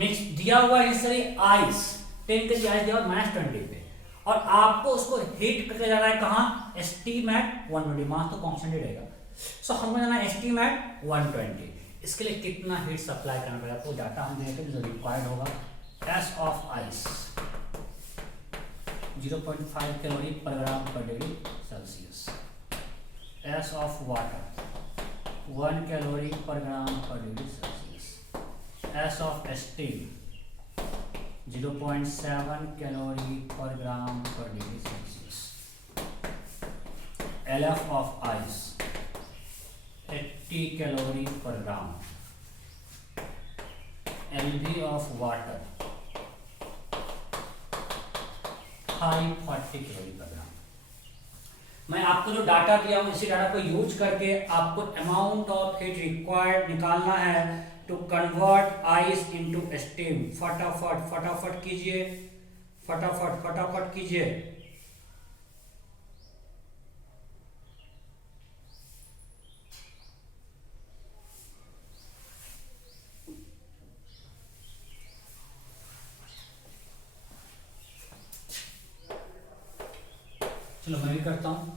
मिक्स दिया हुआ है सारी आइस, 10 kg आइस दिया हुआ -20 पे, और आपको उसको हीट करके जाना है कहाँ? Steam eight 120. मास तो कांस्टेंट ही रहेगा. सो हमें जाना है स्टीम एट 120. इसके लिए कितना हीट सप्लाई करना पड़ेगा? तो डाटा हम देते हैं जो रिक्वायर्ड होगा. S of ice 0.5 calorie per ग्राम पर degree Celsius. S of water 1 calorie per ग्राम पर degree Celsius. S of steam 0.7 calorie per ग्राम पर degree Celsius. LF of ice 80 calorie per gram. LV of water 540 calorie per ग्राम. मैं आपको जो डाटा दिया हूं इसी डाटा को यूज करके आपको अमाउंट ऑफ हीट रिक्वायर्ड निकालना है to convert ice into steam. फटाफट फटाफट कीजिए, फटाफट फटाफट कीजिए. चलो मैं भी करता हूं.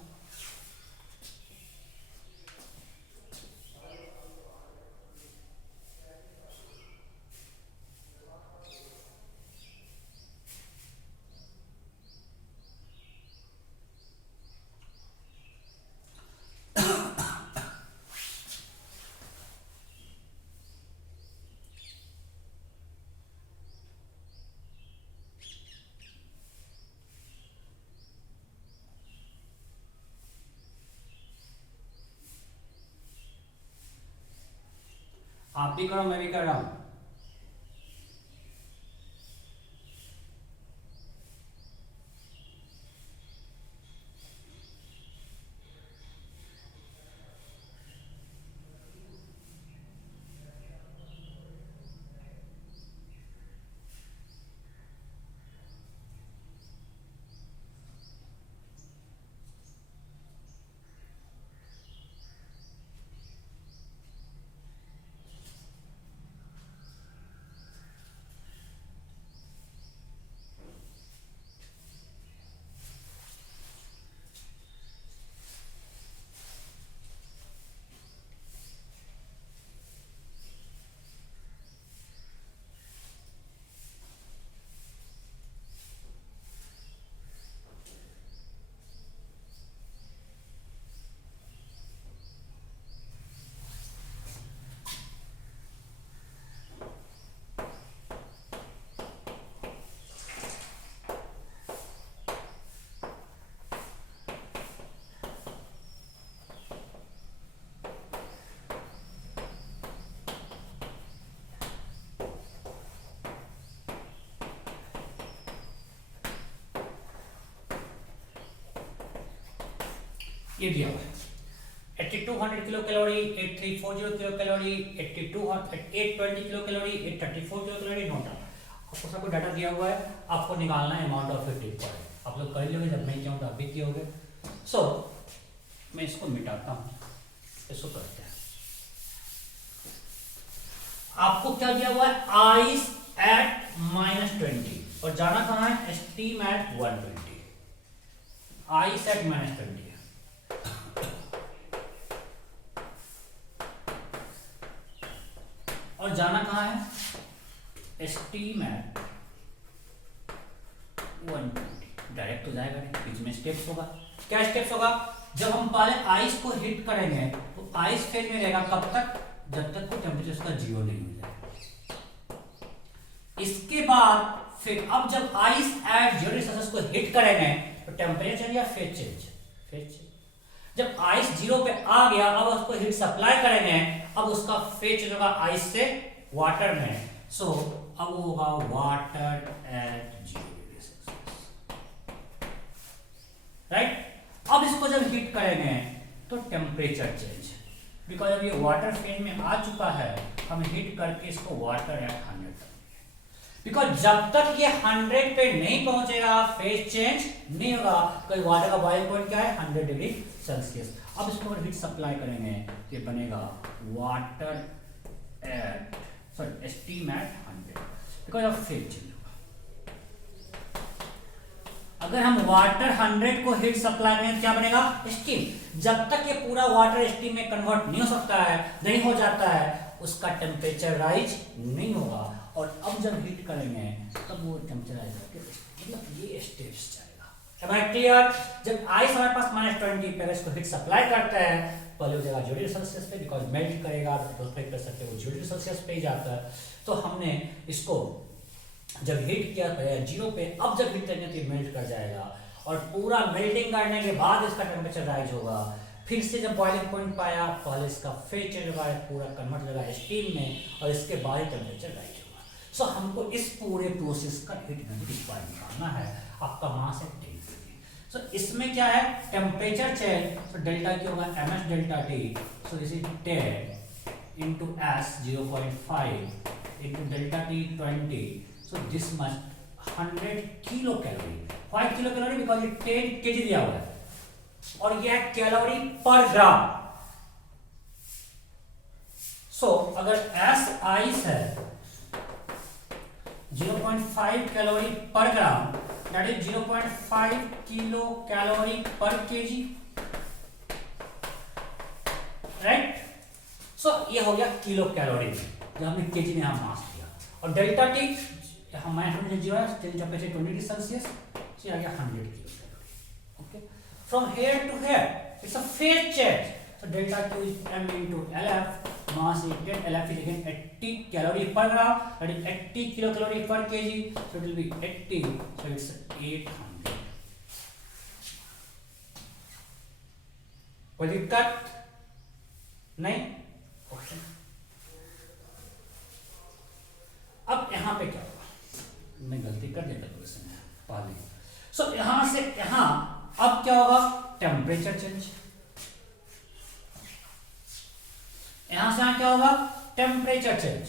आप भी करो, मैं भी कर रहा हूं. ये दिया हुआ है 8200 kilo calorie, 8340 kilo calorie, 820 kilo calorie, 834 kilo calorie, note down. आपको सबको डाटा दिया हुआ है, आपको निकालना है अमाउंट ऑफ हीट रिक्वायर्ड। आप लोग कर लोगे, जब नहीं किया तो अभी किए। सो मैं इसको मिटाता हूँ, इसको करते हैं। आपको क्या दिया हुआ है, आइस एट -20 और जाना कहाँ है, स्टीम एट 120। आइस एट -20 और जाना कहाँ है, स्टीम एट 120। डायरेक्ट तो जाएगा नहीं, बीच में स्टेप्स होगा। क्या स्टेप्स होगा, जब हम पहले आइस को हीट करेंगे तो आइस फेज में रहेगा कब तक, जब तक तो टेम्परेचर उसका 0 नहीं हो जाए। इसके बाद फिर अब जब आइस एट 0 डिग्री सेल्सियस को हीट करेंगे तो टेम्परेचर या फेज चेंज, फेज चेंज। जब आइस 0 पे आ गया, अब उसको हीट सप्लाई करेंगे, अब उसका फेज चेंज होगा आइस से वाटर में। सो अब वो होगा water at 0 degree Celsius, right. अब इसको जब हीट करेंगे तो टेम्परेचर चेंज, बिकॉज अब ये वाटर फेज में आ चुका है, हम हीट करके इसको वाटर एट 100 करेंगे। बिकॉज जब तक ये 100 पे नहीं पहुंचेगा फेज चेंज नहीं होगा, क्योंकि वाटर का बॉइलिंग पॉइंट क्या है, 100 डिग्री सेल्सियस। अब इसको अगर हीट सप्लाई करेंगे तो ये बनेगा water at steam at 100, because of phase change होगा। अगर हम वाटर 100 को हीट सप्लाई करें तो क्या बनेगा, स्टीम। जब तक ये पूरा वाटर स्टीम में कन्वर्ट नहीं हो सकता है, नहीं हो जाता है, उसका टेम्परेचर राइज नहीं होगा। और अब जब हीट करेंगे तब वो टेम्परेचर राइज होगा। मतलब ये स्टेप्स जाएगा। Am I clear? जब आइस हमारे पास -20 पे इसको हीट सप्लाई करता है, पहले हो जाएगा 0 डिग्री सेल्सियस पे, बिकॉज मेल्ट करेगा तो कर सकते हैं वो 0 डिग्री सेल्सियस पे ही जाता है। तो हमने इसको जब हीट किया 0 पे, अब जब हीट करेंगे तो ये मेल्ट कर जाएगा और पूरा मेल्टिंग करने के बाद इसका टेम्परेचर राइज होगा। फिर से जब बॉइलिंग पॉइंट पाया, पहले इसका फेज चेंज होगा, पूरा कन्वर्ट होगा स्टीम में और इसके बाद ही टेम्परेचर राइज होगा। सो हमको इस पूरे प्रोसेस का हीट एनर्जी रिक्वायर्ड निकालना है। आपका मास है 10 kg। सो इसमें क्या है, टेम्परेचर चेंज, तो डेल्टा क्या होगा, ms delta t। So this is 10 into s 0.5 into delta t 20। so this must 100 kilo calorie. 5 kilo calorie because ये 10 kg दिया हुआ है और ये है कैलोरी पर ग्राम। सो अगर s आइस है 0.5 calorie per gram, that is 0.5 kilo calorie पर केजी, राइट। सो ये हो गया किलो कैलोरी में, जब हमने केजी में यहां मास दिया। और डेल्टा टी हमारे जीरो है, टेम्परेचर 20 डिग्री सेल्सियस, सो आ गया 100 kilo calorie. Okay, from here to here it's a phase change. So delta Q is m into LF, mass is 10, LF is again 80 calorie per gram, that is 80 kilocalorie per kg, so it will be 80, so it's 800. कोई दिक्कत नहीं? ओके, अब यहाँ पे क्या होगा, मैं गलती कर दिया कैलकुलेशन में पहले। सो यहाँ से यहाँ अब क्या होगा, टेम्परेचर चेंज। यहां से यहां क्या होगा, टेम्परेचर चेंज।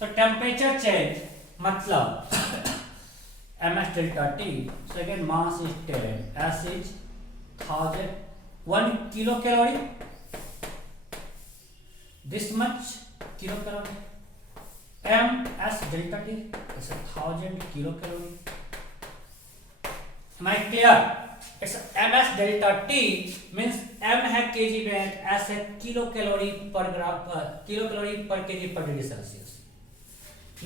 तो टेम्परेचर चेंज मतलब ms delta t, so again mass is 10, s is 1000, 1 kilo calorie, this much kilo calorie, ms delta t is 1000 kilo calorie. Am I clear? It's ms delta t means m है kg में, s है किलो कैलोरी पर ग्राम, किलो कैलोरी पर kg per degree Celsius.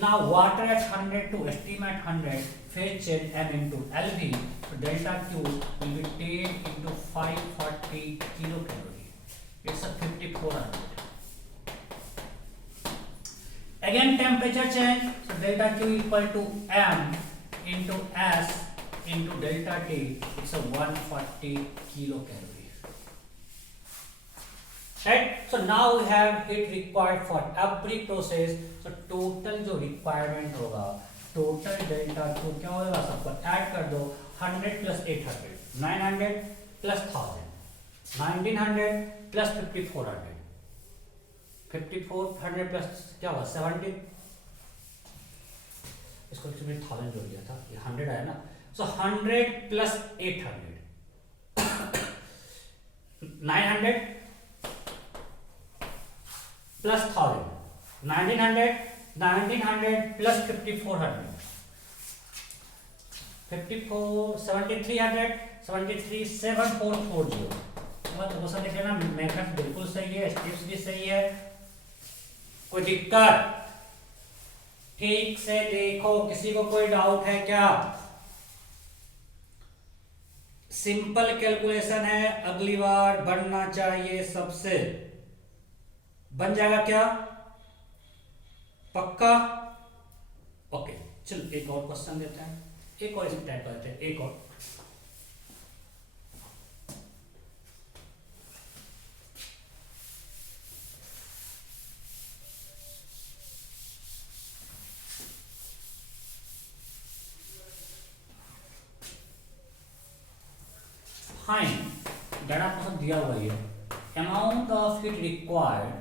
Now water at 100 to steam at 100, phase change m into LV, so delta Q will be 10 into 540 kilo calorie. It's a 5400. Again temperature change, so delta Q equal to m into s into delta t, it's a 140 kilocalorie, right? So now we have heat required for every process. So total जो requirement होगा, total delta Q क्या होगा, सबको ऐड कर दो, 100 plus 800, 900 plus 1000, 1900 प्लस 5400, 5400 प्लस क्या हुआ 70, इसको एक्चुअली 1000 जोड़ दिया था, ये 100 आया ना, सो 100 प्लस 800, 900 प्लस 1000, 1900 प्लस 5400, 7340, तो वो सब देख लेना, मेथड बिल्कुल सही है, स्टेप्स भी सही है, कोई दिक्कत? ठीक से देखो, किसी को कोई डाउट है क्या? सिंपल कैलकुलेशन है, अगली बार बनना चाहिए सबसे। बन जाएगा क्या? पक्का? ओके, चलो एक और क्वेश्चन देते हैं, एक और इस टाइप करते हैं, एक और। फाइन, डाटा आपको दिया हुआ है, amount of heat required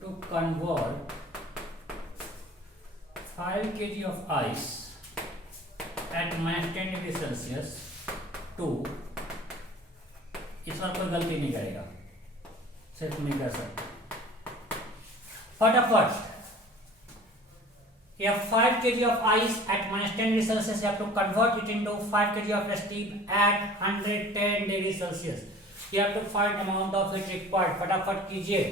to convert 5 kg of ice at -10 degree Celsius to, इस बार कोई गलती नहीं करेगा, सिर्फ नहीं कर सकते, फटाफट। You have 5 kg of ice at -10 degree Celsius. You have to convert it into 5 kg of steam at 110 degree Celsius. You have to find amount of heat required. फटाफट कीजिए।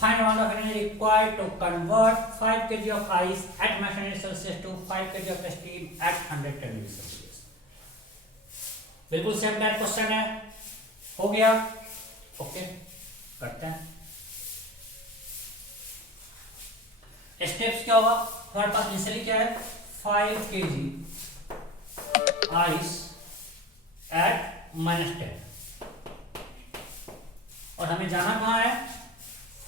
Find amount of energy required to convert 5 kg of ice at -10 Celsius to 5 kg of steam at 110 degree Celsius. बिल्कुल सेम टाइप क्वेश्चन है, हो गया? ओके, करते हैं। स्टेप्स क्या होगा? हमारे पास इनिशियली क्या है? 5 kg आइस एट -10, और हमें जाना कहाँ है?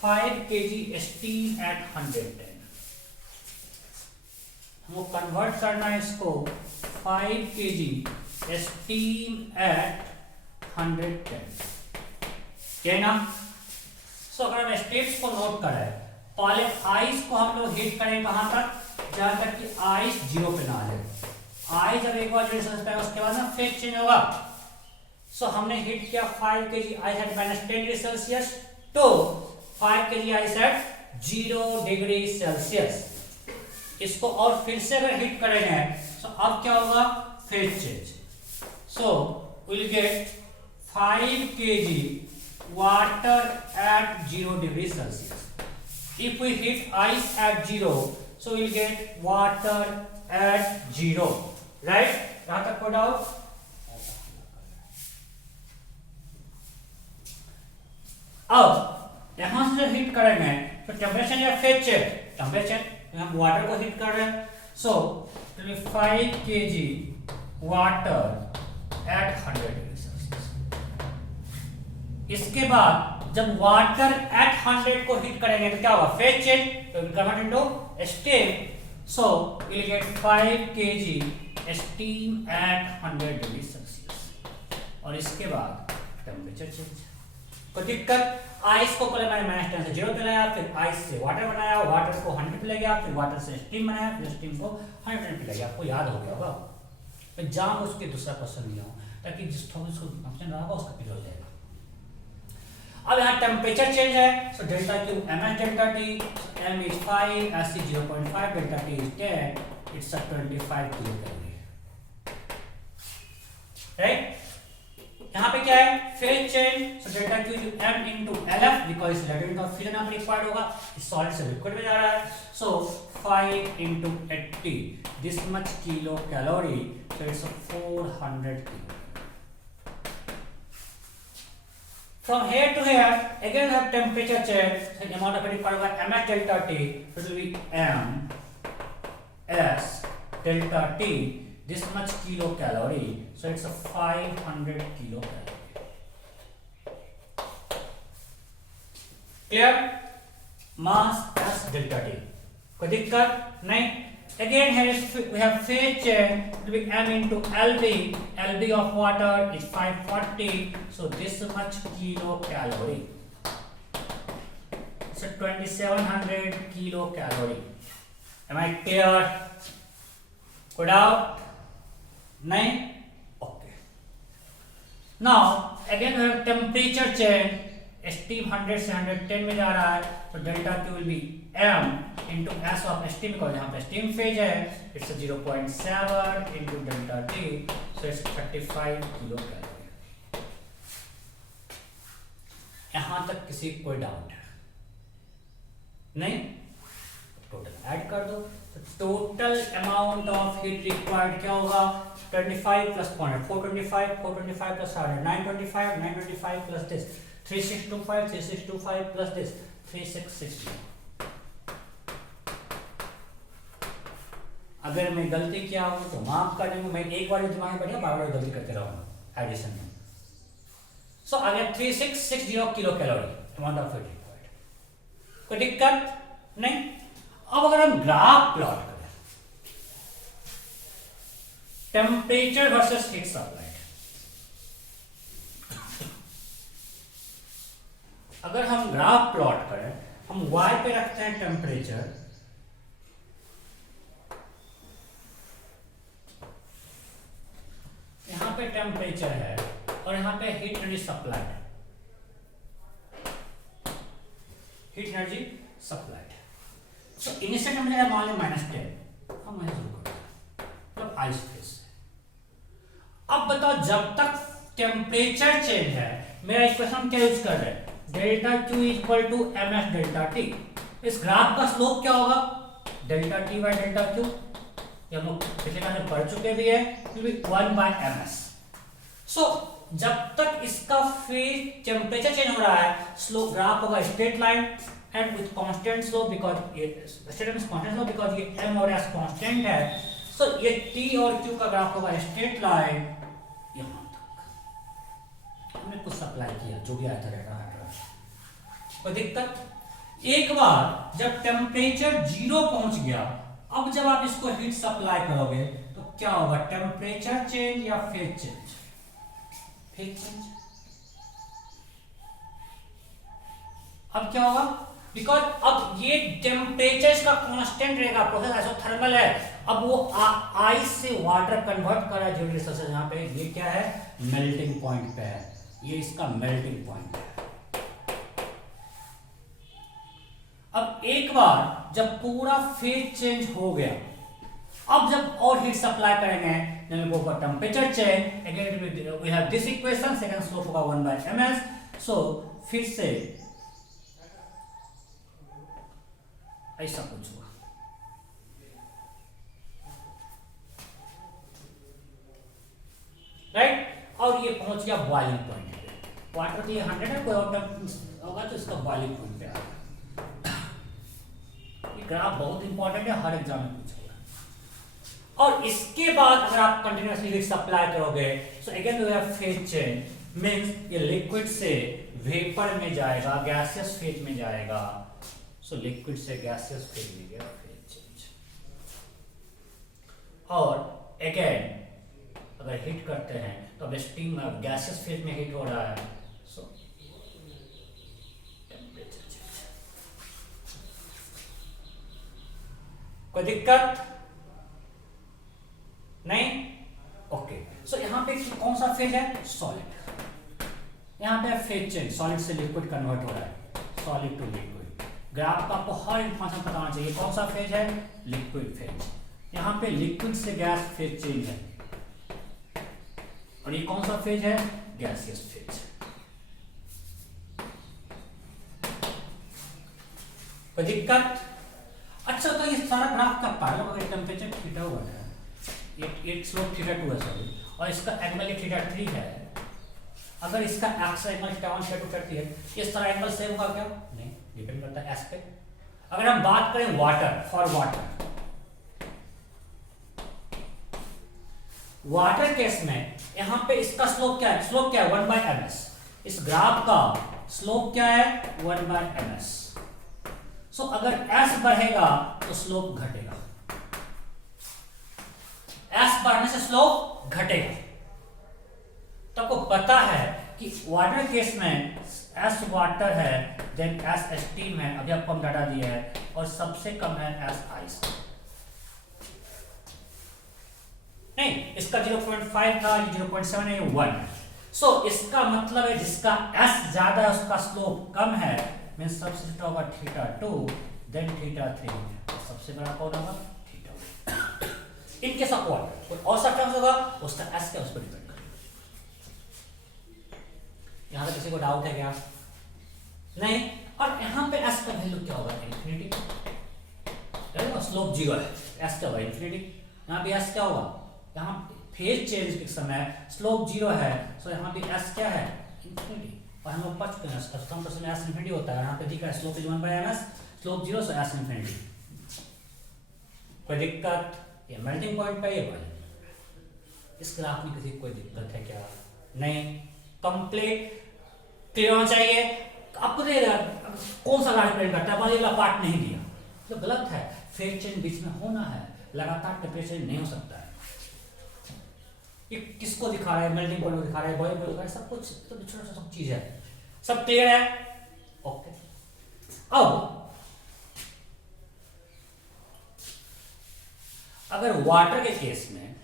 5 kg स्टीम एट 110। हमको कन्वर्ट करना है इसको 5 kg स्टीम एट 110, ये ना। सो अगर हम स्टेप्स को नोट करें, पहले आइस को हम लोग हीट करें कहां तक? जहां तक कि आइस 0 पे ना आ जाए। आइस जब एक बार 0 पे उसके बाद ना फेज चेंज होगा। सो हमने हीट किया 5 kg ice eight -10 degree Celsius तो 5 kg ice at 0 degree Celsius. इसको और फिर से अगर हीट करेंगे तो अब क्या होगा? Phase change. So will get 5 kg water at 0 degree Celsius. If we heat ice at 0, so we'll get water at 0. Right? यहाँ तक कोई डाउट? अब यहां से हीट करेंगे तो टेम्परेचर या फेज चेंज? टेम्परेचर, हम वाटर को हीट कर रहे हैं। सो 5 kg water at 100 degree Celsius. इसके बाद जब वाटर एट 100 को हीट करेंगे तो क्या होगा, फेज चेंज, तो convert into steam, so we will get 5 kg steam at 100 degree Celsius. और इसके बाद टेम्परेचर चेंज, कोई दिक्कत, आइस को पहले मैंने -10 से 0 पे लाया, फिर आइस से वाटर बनाया, वाटर को 100 पे ले गया, फिर वाटर से स्टीम बनाया, फिर स्टीम को 100 पे ले गया। आपको याद हो गया होगा, मैं जान उसके दूसरा क्वेश्चन लिया हूं ताकि जिस टॉपिक को फंक्शन रहा होगा उसका पीरियड लेगा। अब यहाँ टेम्परेचर चेंज है, सो delta Q ms delta T, m is 5, s is 0.5, delta t is 10, it's a 25 kilo calorie, right. यहाँ पे क्या है, phase change, so delta Q m into LF because इस रेडिएंट ऑफ फ्यूजन यहाँ पर रिक्वायर्ड होगा, इस सॉलिड से लिक्विड में जा रहा है, सो 5 into 80 this much kilo calorie, so it's 400 kilo. From here to here, again we have temperature change, so the amount of it required by ms delta t, so it will be m s delta t, this much kilocalorie, so it's a 500 kilocalorie. Clear? Mass s delta t. कोई दिक्कत नहीं? Again here we have phase change, it will be m into lb, lb of water is 540, so this much kilocalorie, so 2700 kilocalorie. Am I clear? Good out? नहीं? Okay. Now again we have temperature change, steam 100 से 110 में जा रहा है, तो delta Q will be m into s of steam, because यहाँ पे steam phase है, it's a 0.7 into delta T, so it's 35 kilo calorie. यहाँ तक किसी कोई डाउट है नहीं? टोटल ऐड कर दो, तो total amount of heat required क्या होगा, 25 plus 425, 425 plus 925, 925 plus this 3625, 3625 plus this 3660। अगर मैं गलती किया हूं तो माफ कर देंगे, मैं एक बार दिमाग में बैठा बार बार गलती करते रहूंगा एडिशन में। सो अगर 3660 kilo calorie amount of heat required, कोई दिक्कत नहीं। अब अगर हम ग्राफ प्लॉट करें टेम्परेचर वर्सेस हीट सप्लाइड, अगर हम ग्राफ प्लॉट करें, हम y पे रखते हैं टेम्परेचर, यहां पे टेम्परेचर है और यहां पे heat energy supplied, heat energy supplied. So initial temperature मान लें -10, हम वहीं शुरू करते हैं मतलब आइस फेज से। अब बताओ जब तक टेम्परेचर चेंज है, मेरा इक्वेशन क्या यूज कर रहे हैं, delta Q equal to ms delta T। इस ग्राफ का स्लोप क्या होगा, delta T by delta Q, ये हम लोग पिछले क्लास में पढ़ चुके भी है, 1 बाय ms। सो जब तक इसका फेज टेम्परेचर चेंज हो रहा है, स्लोप ग्राफ होगा straight line and with constant slope, because ये straight means constant slope because ये m और s कांस्टेंट है। सो ये T और Q का ग्राफ होगा स्ट्रेट लाइन यहां तक। हमने कुछ सप्लाई किया जो भी आया था डेटा, कोई दिक्कत? एक बार जब टेम्परेचर 0 पहुंच गया, अब जब आप इसको हीट सप्लाई करोगे तो क्या होगा, टेम्परेचर चेंज या फेज चेंज, फेज चेंज। अब क्या होगा, बिकॉज अब ये टेम्परेचर का कांस्टेंट रहेगा, प्रोसेस आइसोथर्मल है, अब वो आइस से वाटर कन्वर्ट कर रहा है जीरो डिग्री यहाँ पे, ये क्या है, मेल्टिंग पॉइंट पे है, ये इसका मेल्टिंग पॉइंट है। अब एक बार जब पूरा फेज चेंज हो गया, अब जब और हीट सप्लाई करेंगे, then we go for temperature change, again we have this equation, second slope होगा 1 by ms। so फिर से ऐसा कुछ हुआ, राइट, और ये पहुंच गया बॉइलिंग पॉइंट पे, वाटर तो ये 100 है, कोई और होगा तो इसका बॉइलिंग पॉइंट पे आ गया। ग्राफ बहुत इंपॉर्टेंट है, हर एग्जाम में पूछेगा। और इसके बाद अगर आप कंटिन्यूअसली हीट सप्लाई करोगे, so again we have phase change, means ये लिक्विड से वेपर में जाएगा, गैसियस फेज में जाएगा। सो लिक्विड से गैसियस फेज में गया, फेज चेंज। और अगेन अगर हीट करते हैं तो अब स्टीम गैसियस फेज में हीट हो रहा है, सो टेम्परेचर चेंज। कोई दिक्कत नहीं? ओके। सो यहाँ पे कौन सा फेज है? सॉलिड। यहाँ पे फेज चेंज, सॉलिड से लिक्विड कन्वर्ट हो रहा है, सॉलिड टू लिक्विड। ग्राफ का आपको हर इंफॉर्मेशन पता होना चाहिए। कौन सा फेज है? Liquid phase. यहाँ पे लिक्विड से गैस फेज चेंज है, और ये कौन सा फेज है? Gaseous phase. कोई दिक्कत? अच्छा, तो ये सारा ग्राफ का पैरेलल अगर टेम्परेचर थीटा 1 है, एक स्लोप थीटा 2 है सॉरी, और इसका एंगल ये थीटा 3 है। अगर इसका x angle theta 1 theta 2 theta 3 है, इस तरह एंगल सेम होगा क्या? नहीं, डिपेंड करता है एस पे। अगर हम बात करें वाटर, फॉर वाटर केस में यहां पे इसका स्लोप क्या है? स्लोप क्या है? 1/ms। इस ग्राफ का स्लोप क्या है? 1/ms। सो अगर s बढ़ेगा तो स्लोप घटेगा, s बढ़ने से स्लोप घटेगा। तो आपको पता है कि वाटर केस में s वाटर है, देन s स्टीम है, अभी आपको हम डाटा दिया है, और सबसे कम है s आइस। नहीं, इसका 0.5 था, ये 0.7 है, ये 1 है। सो इसका मतलब है जिसका s ज्यादा है उसका स्लोप कम है, मींस सबसे छोटा होगा थीटा 2, देन थीटा 3, सबसे बड़ा कौन होगा? Theta 1। In case of water कोई और सा टर्म्स होगा, उसका s क्या, उस पर डिपेंड करेगा। यहां तक किसी को डाउट है क्या? नहीं। और यहां पे s का वैल्यू क्या होगा? इंफिनिटी। स्लोप 0 है, s क्या होगा? इंफिनिटी। यहां पे s क्या होगा? यहाँ फेज चेंज के समय स्लोप 0 है, सो यहाँ पे s क्या है? इंफिनिटी। और हम लोग पढ़ चुके हैं कम में s इंफिनिटी होता है, यहाँ पे दिख रहा है slope is 1/ms, slope 0 so s infinity. कोई दिक्कत? ये मेल्टिंग पॉइंट पे ये बॉइलिंग। इस ग्राफ में किसी को कोई दिक्कत है क्या? नहीं। कंप्लीट क्लियर होना चाहिए। आपको कौन सा ग्राफ प्रिंट करता है, वाला पार्ट नहीं दिया तो गलत है। फेज चेंज बीच में होना है, लगातार टेम्परेचर नहीं हो सकता है। ये किसको दिखा रहा है? मेल्टिंग पॉइंट को दिखा रहा है, बॉइलिंग पॉइंट को दिखा रहा है, सब कुछ तो छोटा सा सब चीज है। सब क्लियर है? ओके। अब अगर वाटर के केस में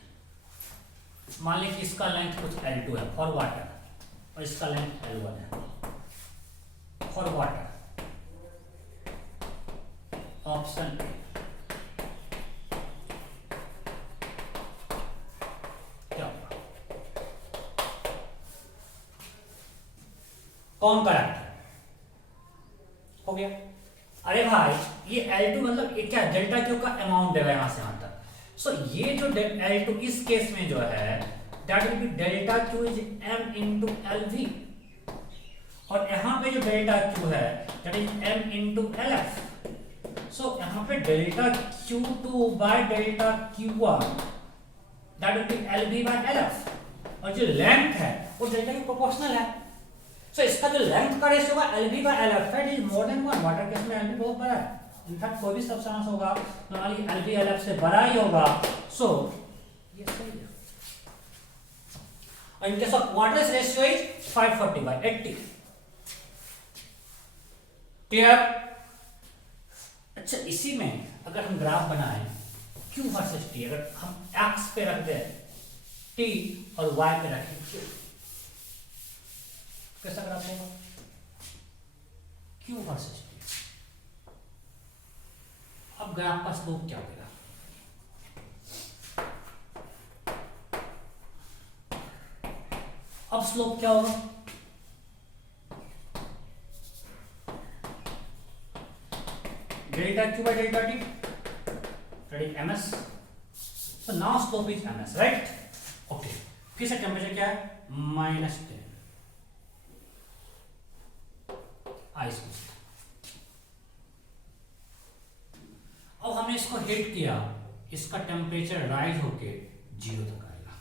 मान लीजिए कि इसका लेंथ कुछ L2 है फॉर वाटर, और इसका लेंथ L1 है फॉर वाटर, ऑप्शन ए। कौन करेक्ट है? हो गया। अरे भाई ये L2 मतलब ये क्या? डेल्टा क्यू का अमाउंट देगा यहां से यहां तक। सो ये जो L2 इस केस में जो है that will be delta Q is m into LV, और यहां पे जो डेल्टा क्यू है that is m into LF। So यहां पे delta Q2 by delta Q1 that will be LV by LF, और जो लेंथ है वो डेल्टा के प्रोपोर्शनल है। सो इसका जो लेंथ का रेशियो होगा LV by LF that is more than 1। Water case में LV बहुत बड़ा है, इनफैक्ट कोई भी सब्सटेंस होगा नॉर्मली LV LF से बड़ा ही होगा। सो ये सही है। और इन case of water ratio is 540 by 80। Clear? अच्छा, इसी में अगर हम ग्राफ बनाएं Q वर्सेस T, अगर हम x पे रख दें T और y पे रखें Q, कैसा ग्राफ होगा? Q versus T। अब ग्राफ का स्लोप क्या होगा? अब स्लोप क्या होगा? Delta Q by delta T, that is ms. So now slope is ms, right? Okay. फिर से टेम्परेचर क्या है? -10 आइस। अब हमने इसको हीट किया, इसका टेम्परेचर राइज होके 0 तक आएगा।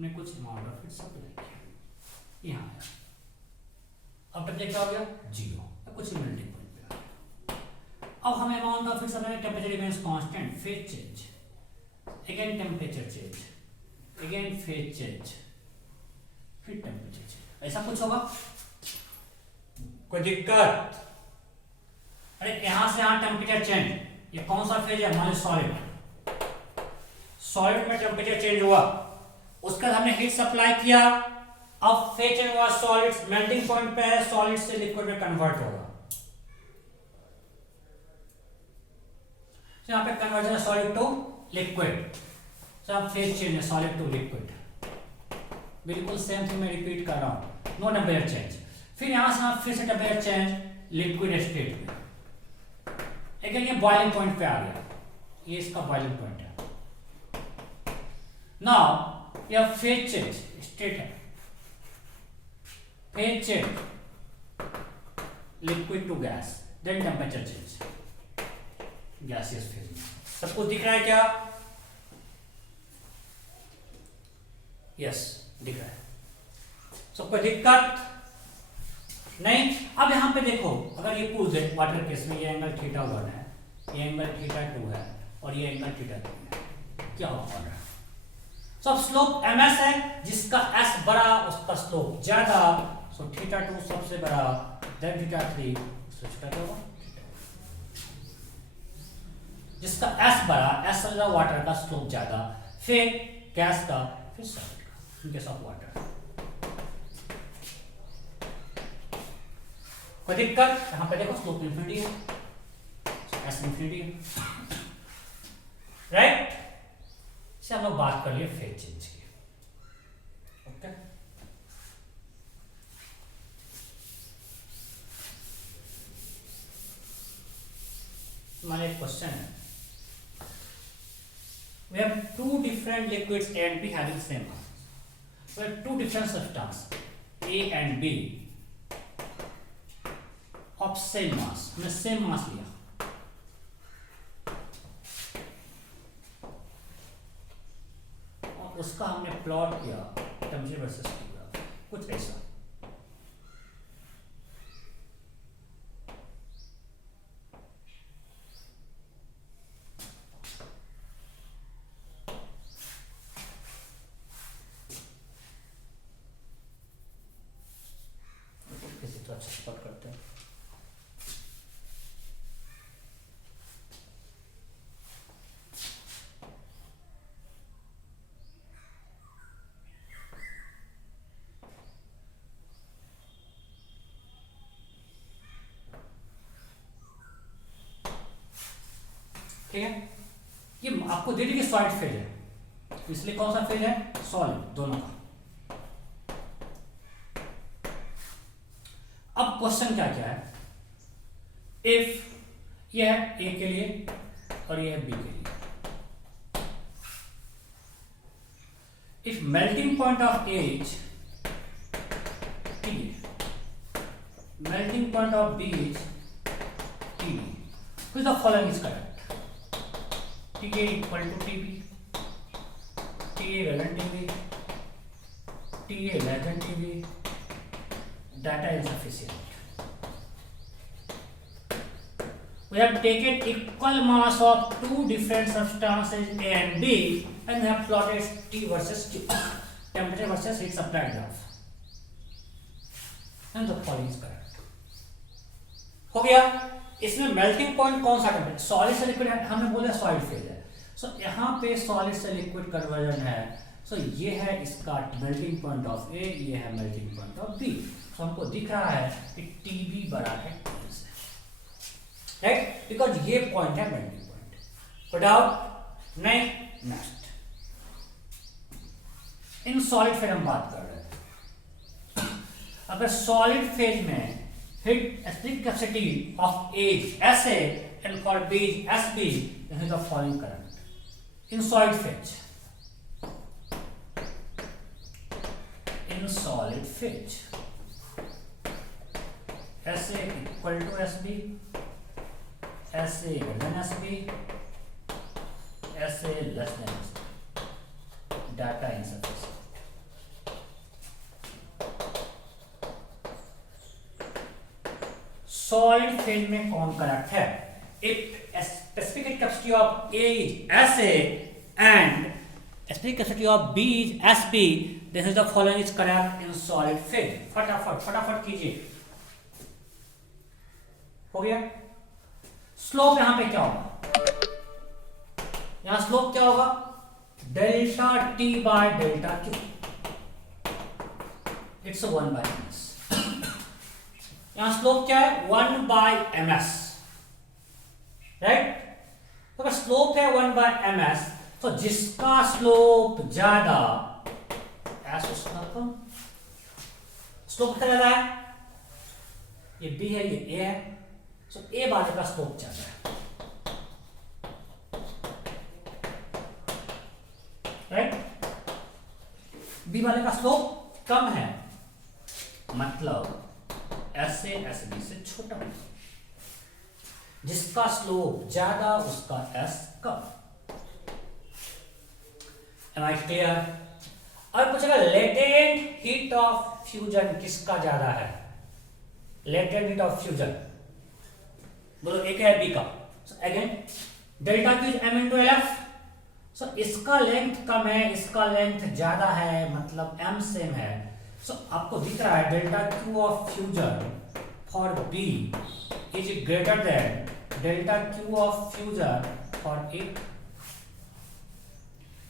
हमने कुछ अमाउंट ऑफ हीट सप्लाई किया, यहाँ है। अब टेम्परेचर क्या हो गया 0, कुछ मेल्टिंग पॉइंट पे आ गया। अब हमें amount of heat supply, temperature remains constant, phase change, again temperature change, again phase change, फिर टेम्परेचर चेंज, ऐसा कुछ होगा? कोई दिक्कत? अरे यहां से यहां टेम्परेचर चेंज, ये कौन सा फेज है? मान लो सॉलिड, सॉलिड में टेम्परेचर चेंज हुआ, उसके बाद हमने हीट सप्लाई किया, अब फेज चेंज हुआ, सॉलिड मेल्टिंग पॉइंट पे है, सॉलिड से लिक्विड में कन्वर्ट होगा। यहां पे कन्वर्जन है सॉलिड टू लिक्विड, सब फेज चेंज है सॉलिड टू लिक्विड, बिल्कुल सेम थिंग मैं रिपीट कर रहा हूं, नो टेम्परेचर चेंज। फिर यहां से फिर से टेम्परेचर चेंज लिक्विड स्टेट में, लेकिन ये बॉइलिंग पॉइंट पे आ गया, ये इसका बॉइलिंग पॉइंट है। नाउ यह फेज चेंज स्टेट है, phase change liquid to gas, then temperature change gaseous phase में। सबको दिख रहा है क्या? यस दिख रहा है। सबको दिक्कत नहीं? अब यहां पे देखो, अगर ये पूछ दे वाटर केस में, ये एंगल थीटा 1 है, ये एंगल थीटा 2 है और ये एंगल थीटा 3 है, क्या होगा? सब स्लोप ms है, जिसका s बड़ा उसका स्लोप ज्यादा, सो थीटा 2 सबसे बड़ा, देन थीटा 3 उससे छोटा क्या होगा? जिसका s बड़ा, s वाला वाटर का स्लोप ज्यादा, फिर गैस का, फिर सॉलिड का, इन केस ऑफ वाटर। कोई दिक्कत? यहां पे देखो स्लोप इंफिनिटी है, s इंफिनिटी है, राइट? से हम लोग बात कर लिए फेज चेंज की, ओके? हमारा एक क्वेश्चन है, we have two different liquids A and B having same mass. We have two different substances A and B of same mass. हमने same mass लिया, और उसका हमने प्लॉट किया टेम्परेचर वर्सेस टी, कुछ ऐसा। तो अच्छा सपोर्ट करते हैं। ठीक है, ये आपको दे दी कि सॉलिड फेज है, इसलिए कौन सा फेज है? सॉलिड, दोनों का। अब क्वेश्चन क्या क्या है? इफ यह है ए के लिए और यह है बी के लिए, if melting point of A is T, melting point of B is T, which the following is correct? TA equal to TB, TA greater than TB, TA less than TB, data insufficient. We have taken equal mass of two different substances A and B and we have plotted T versus T, temperature versus heat supply graph, and the following is correct. हो गया? इसमें मेल्टिंग पॉइंट कौन सा टेम्परेचर? सॉलिड से लिक्विड है, हमने बोला सॉलिड फेज है, सो यहाँ पे सॉलिड से लिक्विड कन्वर्जन है, सो ये है इसका मेल्टिंग पॉइंट ऑफ ए, ये है मेल्टिंग पॉइंट ऑफ बी। तो हमको दिख रहा है कि टीबी बड़ा है टी से, राइट? बिकॉज ये पॉइंट है मेल्टिंग पॉइंट। कोई डाउट नहीं? नेक्स्ट, इन सॉलिड फेज हम बात कर रहे हैं। अगर सॉलिड फेज में heat split capacity of A is SA and for B is SB, then is the following current in solid phase. In solid phase, SA equal to SB, SA greater than SB, SA less than SB. Data insufficient. Solid phase में कौन करेक्ट है? If specific capacity of A is SA and specific capacity of B is SP, then the following is correct in solid phase. फटाफट कीजिए। हो गया। स्लोप यहां पे क्या होगा? यहां स्लोप क्या होगा? Delta T by delta Q, it's 1 by ms। यहां स्लोप क्या है? 1 बाय ms, राइट? तो अगर स्लोप है 1 बाय ms, तो जिसका स्लोप ज्यादा एस उसका कम। स्लोप कितना ज्यादा है? ये बी है, ये ए है, तो ए वाले का स्लोप ज्यादा है, राइट? बी वाले का स्लोप कम है, मतलब एस ए एस बी से छोटा है। जिसका स्लोप ज्यादा उसका S come. Am I clear? और पूछेगा लेटेंट हीट ऑफ फ्यूजन किसका ज्यादा है? लेटेंट हीट ऑफ फ्यूजन बोलो एक है बी का। Again delta Q M into L F. So इसका लेंथ कम है, इसका लेंथ ज्यादा है, मतलब एम सेम है। सो आपको दिख रहा है delta Q of fusion for B is greater than delta Q of fusion for A.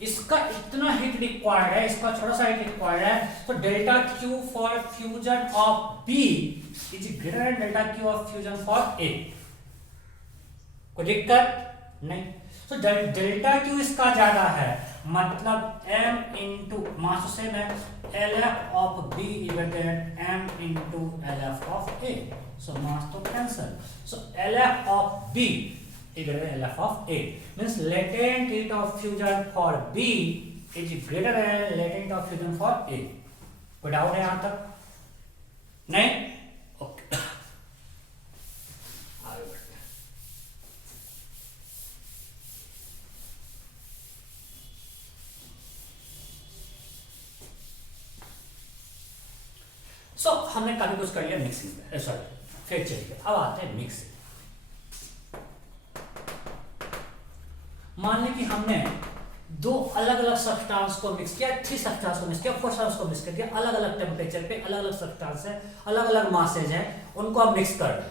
इसका इतना हीट रिक्वायर्ड है, इसका थोड़ा सा हीट रिक्वायर्ड है, तो delta Q for fusion of B is greater than delta Q of fusion for A. कोई दिक्कत नहीं? तो डेल्टा क्यू इसका ज्यादा है, मतलब m इंटू मास सेम है, L F of B is greater than m into L F of A. So mass तो cancel. So L F of B greater than LF of A, means latent heat of fusion for B is greater than latent of fusion for A। कोई डाउट है यहां तक? नहीं? ओके, आगे बढ़ते हैं। सो हमने काफी कुछ कर लिया मिक्सिंग पे, सॉरी फिर चलिए अब आते हैं मिक्सिंग। मान लें कि हमने दो अलग अलग सब्सटेंस को मिक्स किया, 3 सब्सटेंस को मिक्स किया, 4 सब्सटेंस को मिक्स कर दिया, अलग अलग टेम्परेचर पे, अलग अलग सब्सटेंस है, अलग अलग मासेज है, उनको आप मिक्स कर दें।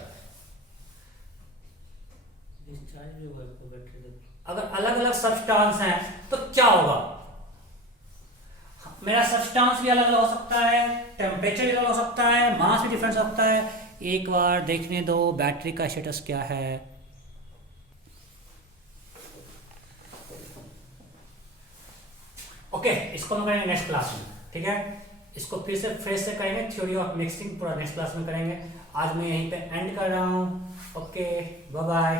अगर अलग अलग सब्सटेंस हैं तो क्या होगा? मेरा सब्सटेंस भी अलग अलग हो सकता है, टेम्परेचर भी अलग हो सकता है, मास भी डिफरेंस हो सकता है। एक बार देखने दो बैटरी का स्टेटस क्या है। ओके, इसको हम करेंगे नेक्स्ट क्लास में, ठीक है? इसको फिर से फ्रेश से करेंगे, थ्योरी ऑफ मिक्सिंग पूरा नेक्स्ट क्लास में करेंगे। आज मैं यहीं पे एंड कर रहा हूँ। Okay, bye bye.